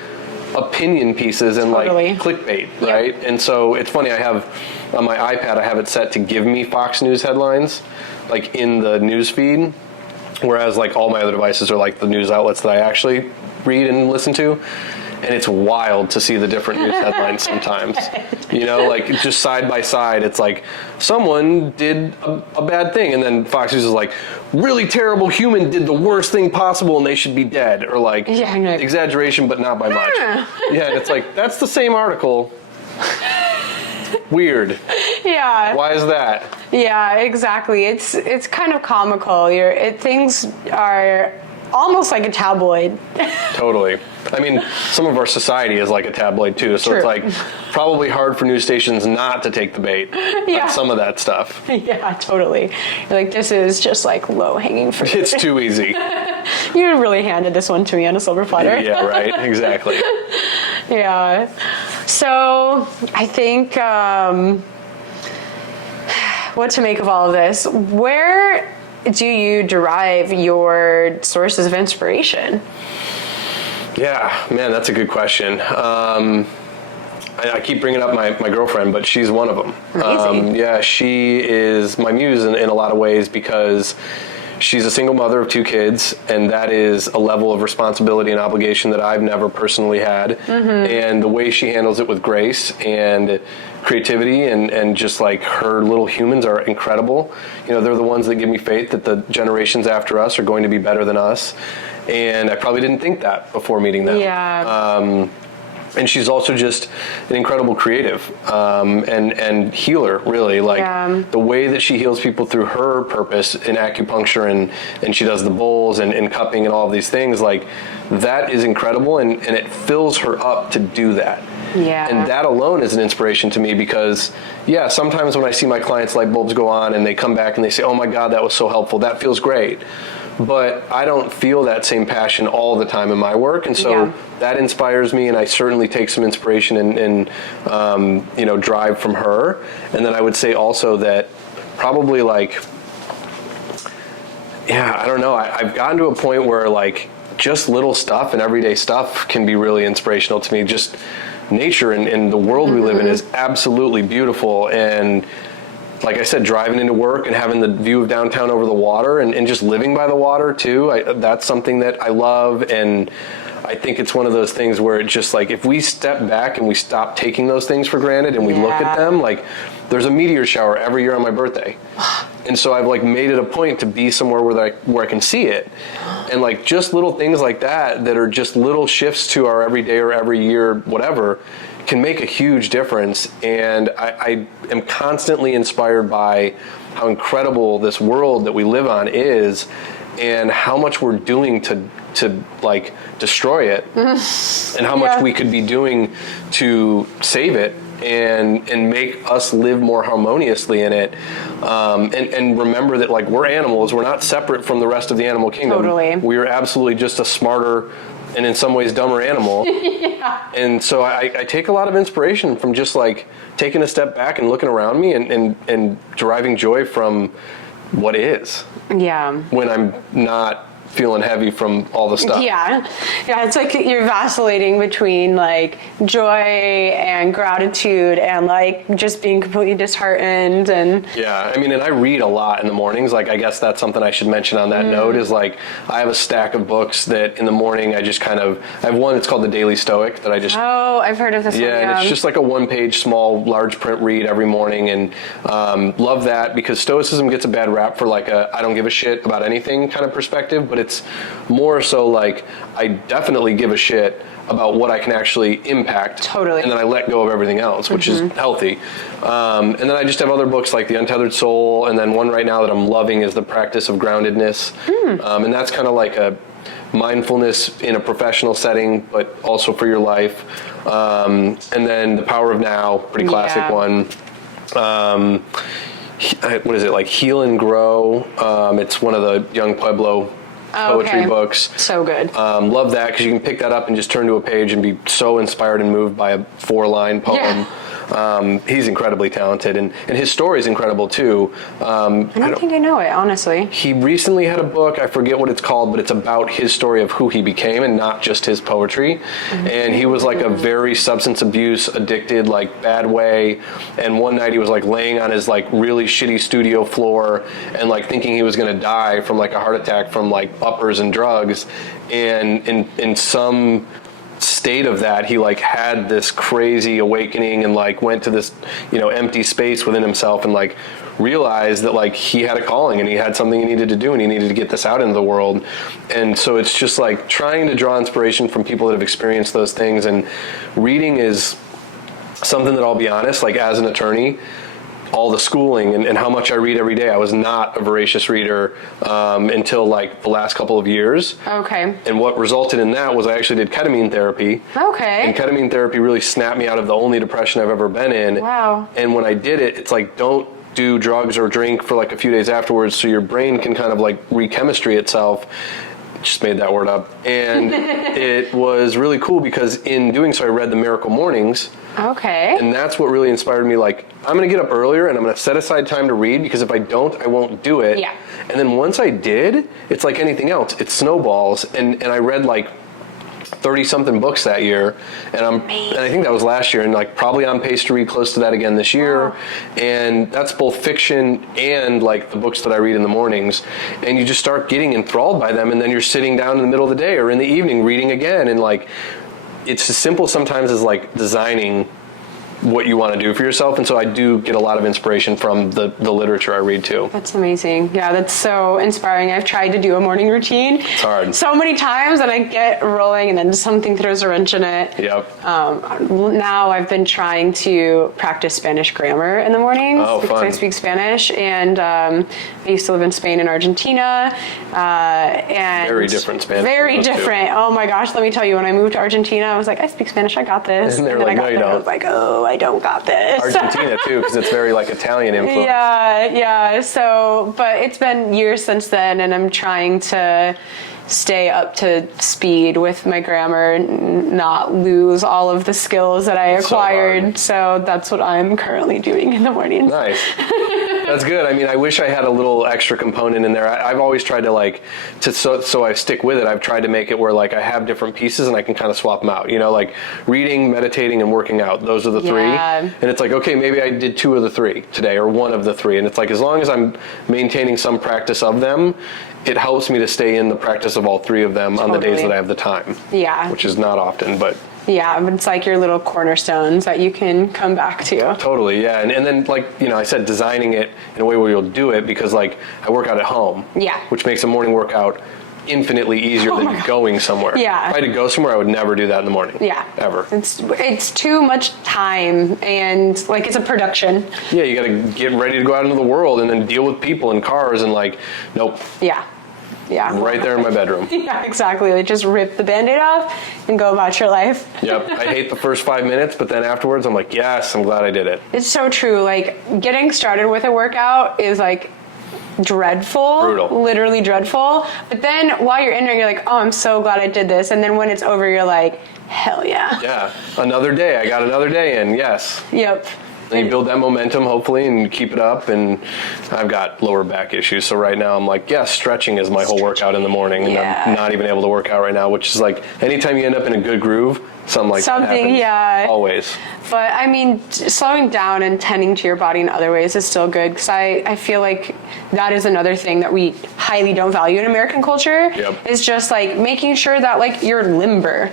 opinion pieces and like clickbait, right? And so it's funny, I have on my iPad, I have it set to give me Fox News headlines, like in the news feed, whereas like all my other devices are like the news outlets that I actually read and listen to. And it's wild to see the different news headlines sometimes. You know, like just side by side, it's like someone did a bad thing, and then Fox News is like, really terrible human did the worst thing possible and they should be dead. Or like, exaggeration, but not by much. Yeah, and it's like, that's the same article. Weird. Yeah. Why is that? Yeah, exactly. It's kind of comical. Things are almost like a tabloid. Totally. I mean, some of our society is like a tabloid too, so it's like probably hard for news stations not to take the bait on some of that stuff. Yeah, totally. You're like, this is just like low-hanging fruit. It's too easy. You really handed this one to me on a silver platter. Yeah, right. Exactly. Yeah. So I think what to make of all of this. Where do you derive your sources of inspiration? Yeah, man, that's a good question. I keep bringing up my girlfriend, but she's one of them. Amazing. Yeah, she is my muse in a lot of ways because she's a single mother of 2 kids, and that is a level of responsibility and obligation that I've never personally had. And the way she handles it with grace and creativity and just like her little humans are incredible. You know, they're the ones that give me faith that the generations after us are going to be better than us. And I probably didn't think that before meeting them. Yeah. And she's also just an incredible creative and healer, really. Like the way that she heals people through her purpose in acupuncture and she does the bowls and cupping and all of these things, like that is incredible, and it fills her up to do that. Yeah. And that alone is an inspiration to me because, sometimes when I see my clients' light bulbs go on and they come back and they say, oh my God, that was so helpful, that feels great. But I don't feel that same passion all the time in my work, and so that inspires me, and I certainly take some inspiration and drive from her. And then I would say also that probably like, I don't know, I've gotten to a point where like just little stuff and everyday stuff can be really inspirational to me. Just nature and the world we live in is absolutely beautiful, and like I said, driving into work and having the view of downtown over the water and just living by the water too, that's something that I love. And I think it's one of those things where it's just like, if we step back and we stop taking those things for granted and we look at them, like there's a meteor shower every year on my birthday. And so I've like made it a point to be somewhere where I can see it. And like just little things like that are just little shifts to our everyday or every year, whatever, can make a huge difference. And I am constantly inspired by how incredible this world that we live on is and how much we're doing to like destroy it and how much we could be doing to save it and make us live more harmoniously in it. And remember that like we're animals, we're not separate from the rest of the animal kingdom. Totally. We are absolutely just a smarter and in some ways dumber animal. And so I take a lot of inspiration from just like taking a step back and looking around me and deriving joy from what is. Yeah. When I'm not feeling heavy from all the stuff. Yeah, it's like you're vacillating between like joy and gratitude and like just being completely disheartened. And yeah, I mean, and I read a lot in the mornings. Like, I guess that's something I should mention on that note is like, I have a stack of books that in the morning I just kind of, I have one, it's called The Daily Stoic, that I just... Oh, I've heard of this one. Yeah, and it's just like a one-page, small, large print read every morning, and love that, because Stoicism gets a bad rap for like a I don't give a shit about anything kind of perspective, but it's more so like I definitely give a shit about what I can actually impact. Totally. And then I let go of everything else, which is healthy. And then I just have other books like The Untethered Soul, and then one right now that I'm loving is The Practice of Groundedness. And that's kind of like a mindfulness in a professional setting, but also for your life. And then The Power of Now, pretty classic one. What is it, like Heal and Grow? It's one of the Young Pueblo poetry books. So good. Love that, because you can pick that up and just turn to a page and be so inspired and moved by a 4-line poem. Yeah. He's incredibly talented, and his story is incredible too. I don't think I know it, honestly. He recently had a book, I forget what it's called, but it's about his story of who he became and not just his poetry. And he was like a very substance abuse addicted, like bad way. And one night he was like laying on his like really shitty studio floor and like thinking he was going to die from like a heart attack from like uppers and drugs. And in some state of that, he like had this crazy awakening and like went to this, you know, empty space within himself and like realized that like he had a calling and he had something he needed to do and he needed to get this out into the world. And so it's just like trying to draw inspiration from people that have experienced those things. And reading is something that, I'll be honest, like as an attorney, all the schooling and how much I read every day. I was not a voracious reader until like the last couple of years. Okay. And what resulted in that was I actually did ketamine therapy. Okay. And ketamine therapy really snapped me out of the only depression I've ever been in. Wow. And when I did it, it's like, don't do drugs or drink for like a few days afterwards so your brain can kind of like rechemistry itself. Just made that word up. And it was really cool because in doing so, I read The Miracle Mornings. Okay. And that's what really inspired me. Like, I'm going to get up earlier and I'm going to set aside time to read, because if I don't, I won't do it. Yeah. And then once I did, it's like anything else. It snowballs. And I read like 30-something books that year, and I think that was last year, and like probably on pace to read close to that again this year. Wow. And that's both fiction and like the books that I read in the mornings, and you just start getting enthralled by them, and then you're sitting down in the middle of the day or in the evening reading again, and like it's as simple sometimes as like designing what you want to do for yourself. And so I do get a lot of inspiration from the literature I read too. That's amazing. Yeah, that's so inspiring. I've tried to do a morning routine. It's hard. So many times, and I get rolling and then something throws a wrench in it. Yep. Now I've been trying to practice Spanish grammar in the mornings because fun. I speak Spanish, and I used to live in Spain and Argentina. And very different Spanish. Very different. Oh my gosh, let me tell you, when I moved to Argentina, I was like, I speak Spanish, I got this. And they're like, no, you don't. I was like, oh, I don't got this. Argentina too, because it's very like Italian influence. Yeah. So, but it's been years since then, and I'm trying to stay up to speed with my grammar and not lose all of the skills that I acquired. So that's what I'm currently doing in the morning. Nice. That's good. I mean, I wish I had a little extra component in there. I've always tried to so I stick with it. I've tried to make it where like I have different pieces and I can kind of swap them out. You know, like reading, meditating, and working out. Those are the three. And it's like, okay, maybe I did 2 of the 3 today, or 1 of the 3. And it's like, as long as I'm maintaining some practice of them, it helps me to stay in the practice of all 3 of them on the days that I have the time. Yeah. Which is not often, but. Yeah, but it's like your little cornerstones that you can come back to. Totally, yeah. And then, like, you know, I said designing it in a way where you'll do it, because, like, I work out at home. Yeah. Which makes a morning workout infinitely easier than going somewhere. Yeah. If I had to go somewhere, I would never do that in the morning. Yeah. Ever. It's too much time, and, like, it's a production. Yeah, you got to get ready to go out into the world and then deal with people and cars and, like, nope. Yeah. Right there in my bedroom. Yeah, exactly. Like, just rip the Band-Aid off and go about your life. Yep. I hate the first 5 minutes, but then afterwards I'm like, yes, I'm glad I did it. It's so true. Like, getting started with a workout is like dreadful. Brutal. Literally dreadful. But then while you're in there, you're like, oh, I'm so glad I did this. And then when it's over, you're like, hell yeah. Yeah. Another day. I got another day in. Yes. Yep. And you build that momentum, hopefully, and keep it up. And I've got lower back issues, so right now I'm like, stretching is my whole workout in the morning, and I'm not even able to work out right now, which is like, anytime you end up in a good groove, something like that happens. Always. But I mean, slowing down and tending to your body in other ways is still good, because I feel like that is another thing that we highly don't value in American culture. Is just like making sure that like you're limber.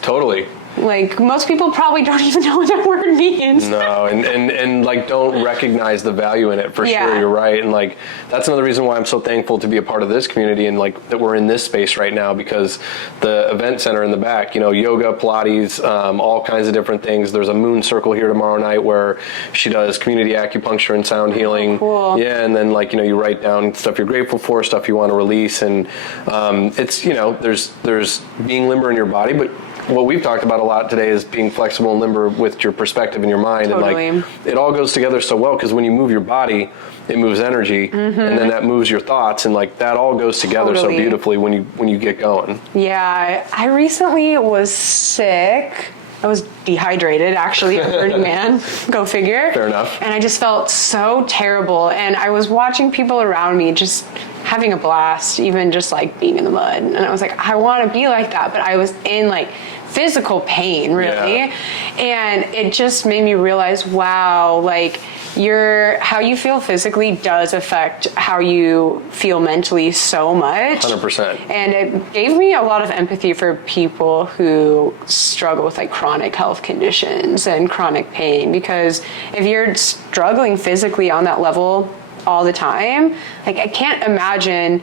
Totally. Like, most people probably don't even know what that word means. No, and like, don't recognize the value in it, for sure, you're right. And like, that's another reason why I'm so thankful to be a part of this community, and like, that we're in this space right now, because the event center in the back, yoga, Pilates, all kinds of different things. There's a moon circle here tomorrow night where she does community acupuncture and sound healing. Cool. Yeah, and then like, you write down stuff you're grateful for, stuff you want to release, and it's, there's being limber in your body, but what we've talked about a lot today is being flexible and limber with your perspective in your mind. Totally. And like, it all goes together so well, because when you move your body, it moves energy, and then that moves your thoughts, and like, that all goes together so beautifully when you get going. Yeah, I recently was sick. I was dehydrated, actually, at Burning Man. Go figure. Fair enough. And I just felt so terrible. And I was watching people around me just having a blast, even just like being in the mud. And I was like, I want to be like that. But I was in like physical pain, really. And it just made me realize, wow, like, how you feel physically does affect how you feel mentally so much. 100%. And it gave me a lot of empathy for people who struggle with like chronic health conditions and chronic pain, because if you're struggling physically on that level all the time, like, I can't imagine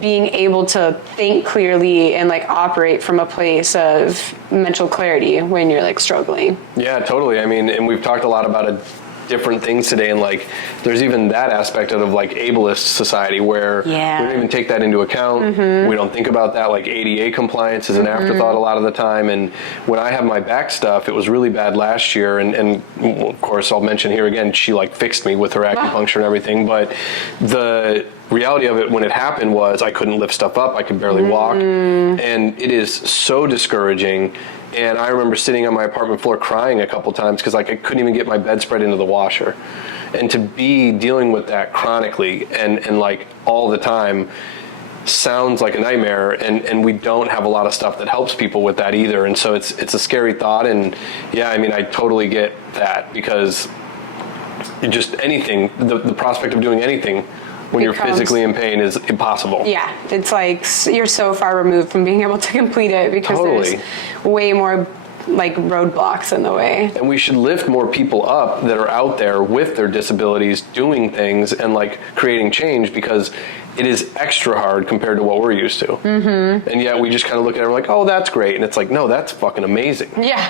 being able to think clearly and like operate from a place of mental clarity when you're like struggling. Yeah, totally. I mean, and we've talked a lot about different things today, and like, there's even that aspect of like ableist society where we don't even take that into account. We don't think about that. Like, ADA compliance is an afterthought a lot of the time. And when I have my back stuff, it was really bad last year, and of course I'll mention here again, she like fixed me with her acupuncture and everything, but the reality of it when it happened was I couldn't lift stuff up, I could barely walk, and it is so discouraging. And I remember sitting on my apartment floor crying a couple times, because like, I couldn't even get my bedspread into the washer. And to be dealing with that chronically and like all the time sounds like a nightmare, and we don't have a lot of stuff that helps people with that either. And so it's a scary thought. And yeah, I mean, I totally get that, because just anything, the prospect of doing anything when you're physically in pain is impossible. Yeah, it's like you're so far removed from being able to complete it, because there's way more like roadblocks in the way. And we should lift more people up that are out there with their disabilities doing things and like creating change, because it is extra hard compared to what we're used to. And yet we just kind of look at it and we're like, oh, that's great. And it's like, no, that's fucking amazing. Yeah.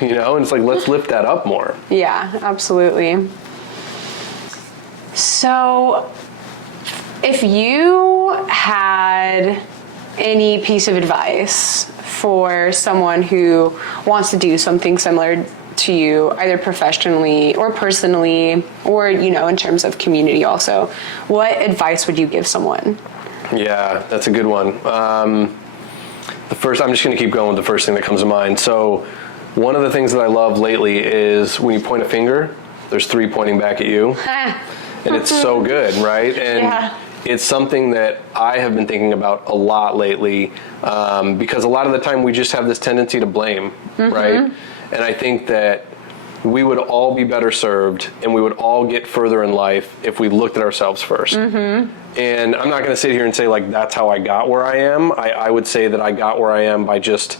And it's like, let's lift that up more. Yeah, absolutely. So, if you had any piece of advice for someone who wants to do something similar to you, either professionally or personally, or, in terms of community also, what advice would you give someone? Yeah, that's a good one. I'm just going to keep going with the first thing that comes to mind. So one of the things that I love lately is when you point a finger, there's 3 pointing back at you. And it's so good, right? And it's something that I have been thinking about a lot lately, because a lot of the time we just have this tendency to blame, right? And I think that we would all be better served, and we would all get further in life if we looked at ourselves first. And I'm not going to sit here and say like that's how I got where I am. I would say that I got where I am by just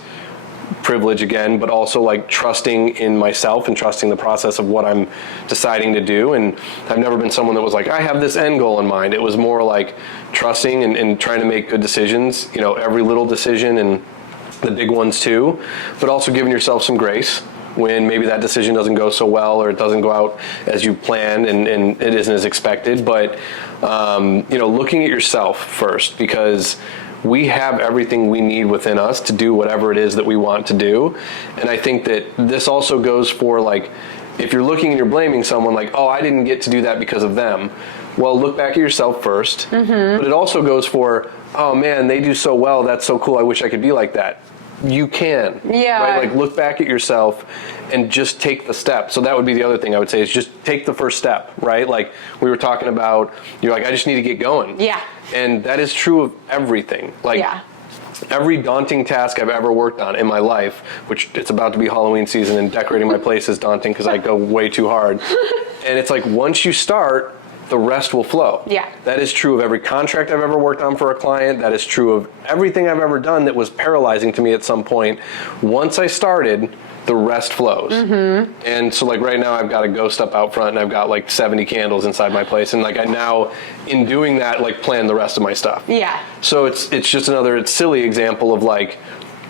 privilege again, but also like trusting in myself and trusting the process of what I'm deciding to do. And I've never been someone that was like, I have this end goal in mind. It was more like trusting and trying to make good decisions, every little decision and the big ones too, but also giving yourself some grace when maybe that decision doesn't go so well, or it doesn't go out as you planned and it isn't as expected. But, looking at yourself first, because we have everything we need within us to do whatever it is that we want to do. And I think that this also goes for like, if you're looking and you're blaming someone like, oh, I didn't get to do that because of them. Well, look back at yourself first. But it also goes for, oh man, they do so well. That's so cool. I wish I could be like that. you can. Yeah. Right? Like, look back at yourself and just take the step. So that would be the other thing I would say is just take the first step, right? Like we were talking about, you're like, I just need to get going. Yeah. And that is true of everything. Like, every daunting task I've ever worked on in my life, which it's about to be Halloween season and decorating my place is daunting because I go way too hard. And it's like, once you start, the rest will flow. Yeah. That is true of every contract I've ever worked on for a client. That is true of everything I've ever done that was paralyzing to me at some point. Once I started, the rest flows. Mm-hmm. And so like right now I've got a ghost up out front and I've got like 70 candles inside my place. And like I now, in doing that, like plan the rest of my stuff. Yeah. So it's just another silly example of like,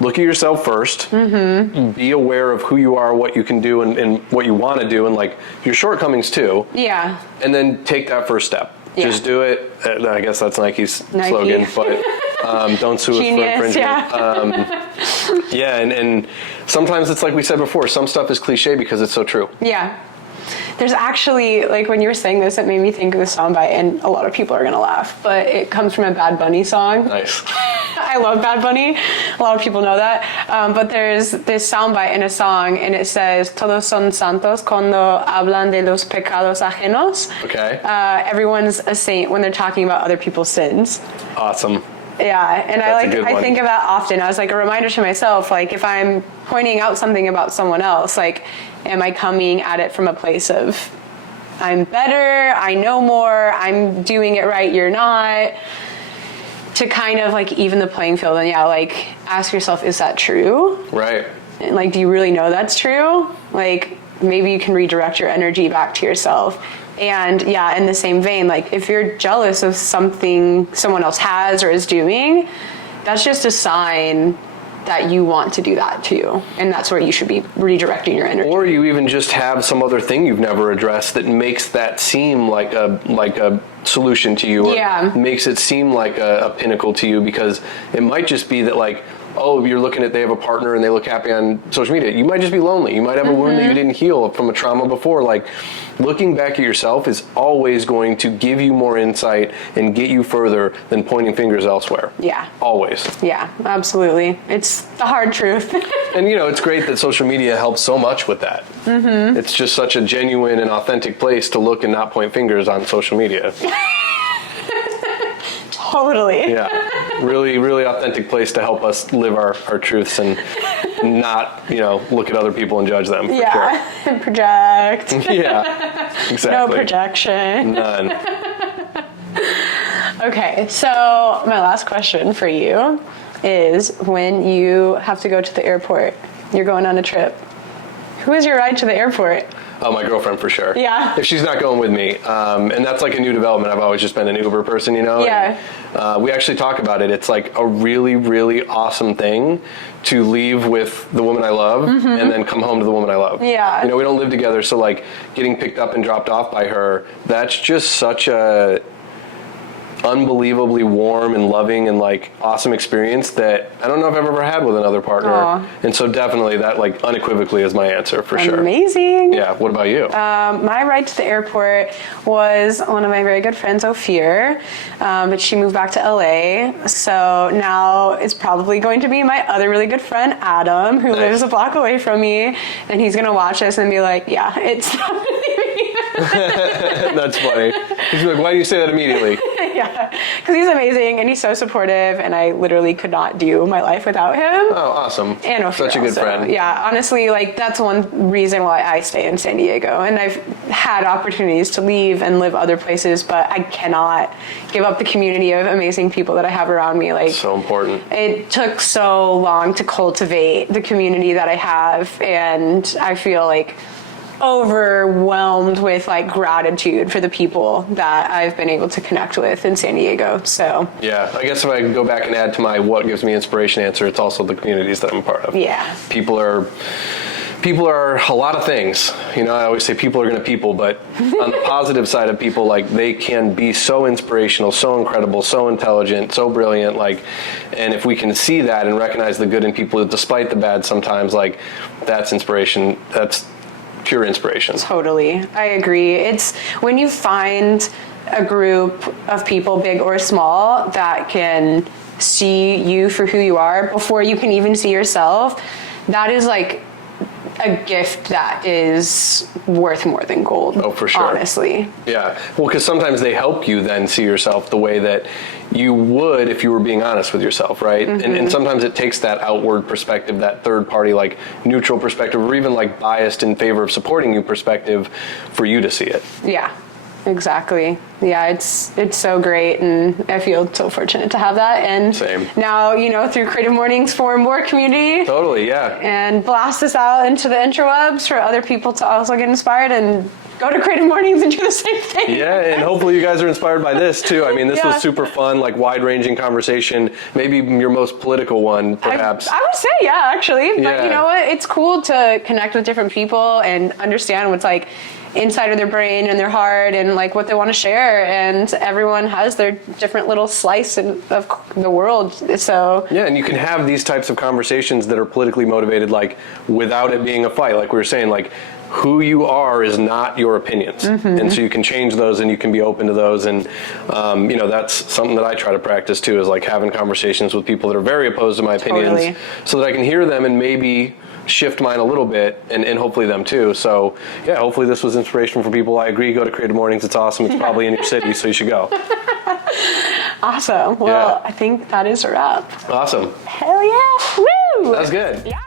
look at yourself first, be aware of who you are, what you can do and what you want to do and like your shortcomings too. Yeah. And then take that first step. Yeah. Just do it. I guess that's Nike's slogan, but don't sue us for infringement. Yeah, and sometimes it's like we said before, some stuff is cliche because it's so true. Yeah. There's actually, like when you were saying this, it made me think of a soundbite, and a lot of people are going to laugh, but it comes from a Bad Bunny song. Nice. I love Bad Bunny. A lot of people know that. But there's this soundbite in a song, and it says, Todos son santos cuando hablan de los pecados ajenos. Okay. Everyone's a saint when they're talking about other people's sins. Awesome. Yeah, and I think of that often as like a reminder to myself, like if I'm pointing out something about someone else, like am I coming at it from a place of I'm better, I know more, I'm doing it right, you're not, to kind of like even the playing field and like ask yourself, is that true? Right. And like, do you really know that's true? Like maybe you can redirect your energy back to yourself. And yeah, in the same vein, like if you're jealous of something someone else has or is doing, that's just a sign that you want to do that too. And that's where you should be redirecting your energy. Or you even just have some other thing you've never addressed that makes that seem like a solution to you, or makes it seem like a pinnacle to you, because it might just be that like, oh, you're looking at they have a partner and they look happy on social media. You might just be lonely. You might have a wound that you didn't heal from a trauma before. Like, looking back at yourself is always going to give you more insight and get you further than pointing fingers elsewhere. Yeah. Always. Yeah, absolutely. It's the hard truth. And you know, it's great that social media helps so much with that. Mm-hmm. It's just such a genuine and authentic place to look and not point fingers on social media. Totally. Yeah. Really, really authentic place to help us live our truths and not, look at other people and judge them. Yeah. Sure. And project. Yeah. Exactly. No projection. None. Okay. So my last question for you is, when you have to go to the airport, you're going on a trip, who is your ride to the airport? Oh, my girlfriend for sure. Yeah. If she's not going with me, and that's like a new development. I've always just been an Uber person, Yeah. And, we actually talk about it. It's like a really, really awesome thing to leave with the woman I love and then come home to the woman I love. Yeah. We don't live together, so like getting picked up and dropped off by her, that's just such a unbelievably warm and loving and like awesome experience that I don't know if I've ever had with another partner. Aww. And so definitely that like unequivocally is my answer for sure. Amazing. Yeah. What about you? My ride to the airport was one of my very good friends, Ophir, but she moved back to LA. So now it's probably going to be my other really good friend, Adam, who lives a block away from me. And he's going to watch this and be like, yeah, it's definitely me. That's funny. He's like, why do you say that immediately? Yeah, because he's amazing and he's so supportive, and I literally could not do my life without him. Oh, awesome. And Ophir such a good also. friend. Yeah, honestly, like that's one reason why I stay in San Diego, and I've had opportunities to leave and live other places, but I cannot give up the community of amazing people that I have around me. Like, so important. It took so long to cultivate the community that I have, and I feel like overwhelmed with like gratitude for the people that I've been able to connect with in San Diego. So yeah, I guess if I go back and add to my what gives me inspiration answer, it's also the communities that I'm a part of. Yeah. People are a lot of things. I always say people are going to people, but on the positive side of people, like they can be so inspirational, so incredible, so intelligent, so brilliant, like, and if we can see that and recognize the good in people despite the bad sometimes, like that's inspiration. That's pure inspiration. Totally. I agree. It's when you find a group of people, big or small, that can see you for who you are before you can even see yourself, that is like a gift that is worth more than gold. Oh, for sure. Honestly. Yeah. Well, because sometimes they help you then see yourself the way that you would if you were being honest with yourself, right? And sometimes it takes that outward perspective, that third party, like neutral perspective, or even like biased in favor of supporting you perspective for you to see it. Yeah. Exactly. Yeah, it's so great, and I feel so fortunate to have that. And Same. Now, through Creative Mornings, form more community. Totally, yeah. And blast this out into the interwebs for other people to also get inspired and go to Creative Mornings and do the same thing. Yeah, and hopefully you guys are inspired by this too. I mean, this was super fun, like wide-ranging conversation. Maybe your most political one, perhaps. I would say, yeah, actually. But Yeah. you know what? It's cool to connect with different people and understand what's like inside of their brain and their heart and like what they want to share, and everyone has their different little slice of the world. So yeah, and you can have these types of conversations that are politically motivated, like without it being a fight. Like we were saying, like who you are is not your opinions, and so you can change those and you can be open to those. And that's something that I try to practice too, is like having conversations with people that are very opposed to my opinions, so that I can hear them and maybe shift mine a little bit, and hopefully them too. So yeah, hopefully this was inspirational for people. I agree, go to Creative Mornings. It's awesome. It's probably in your city, so you should go. Awesome. Well, I think that is a wrap. Awesome. Hell yeah. Woo! That's good. Yeah.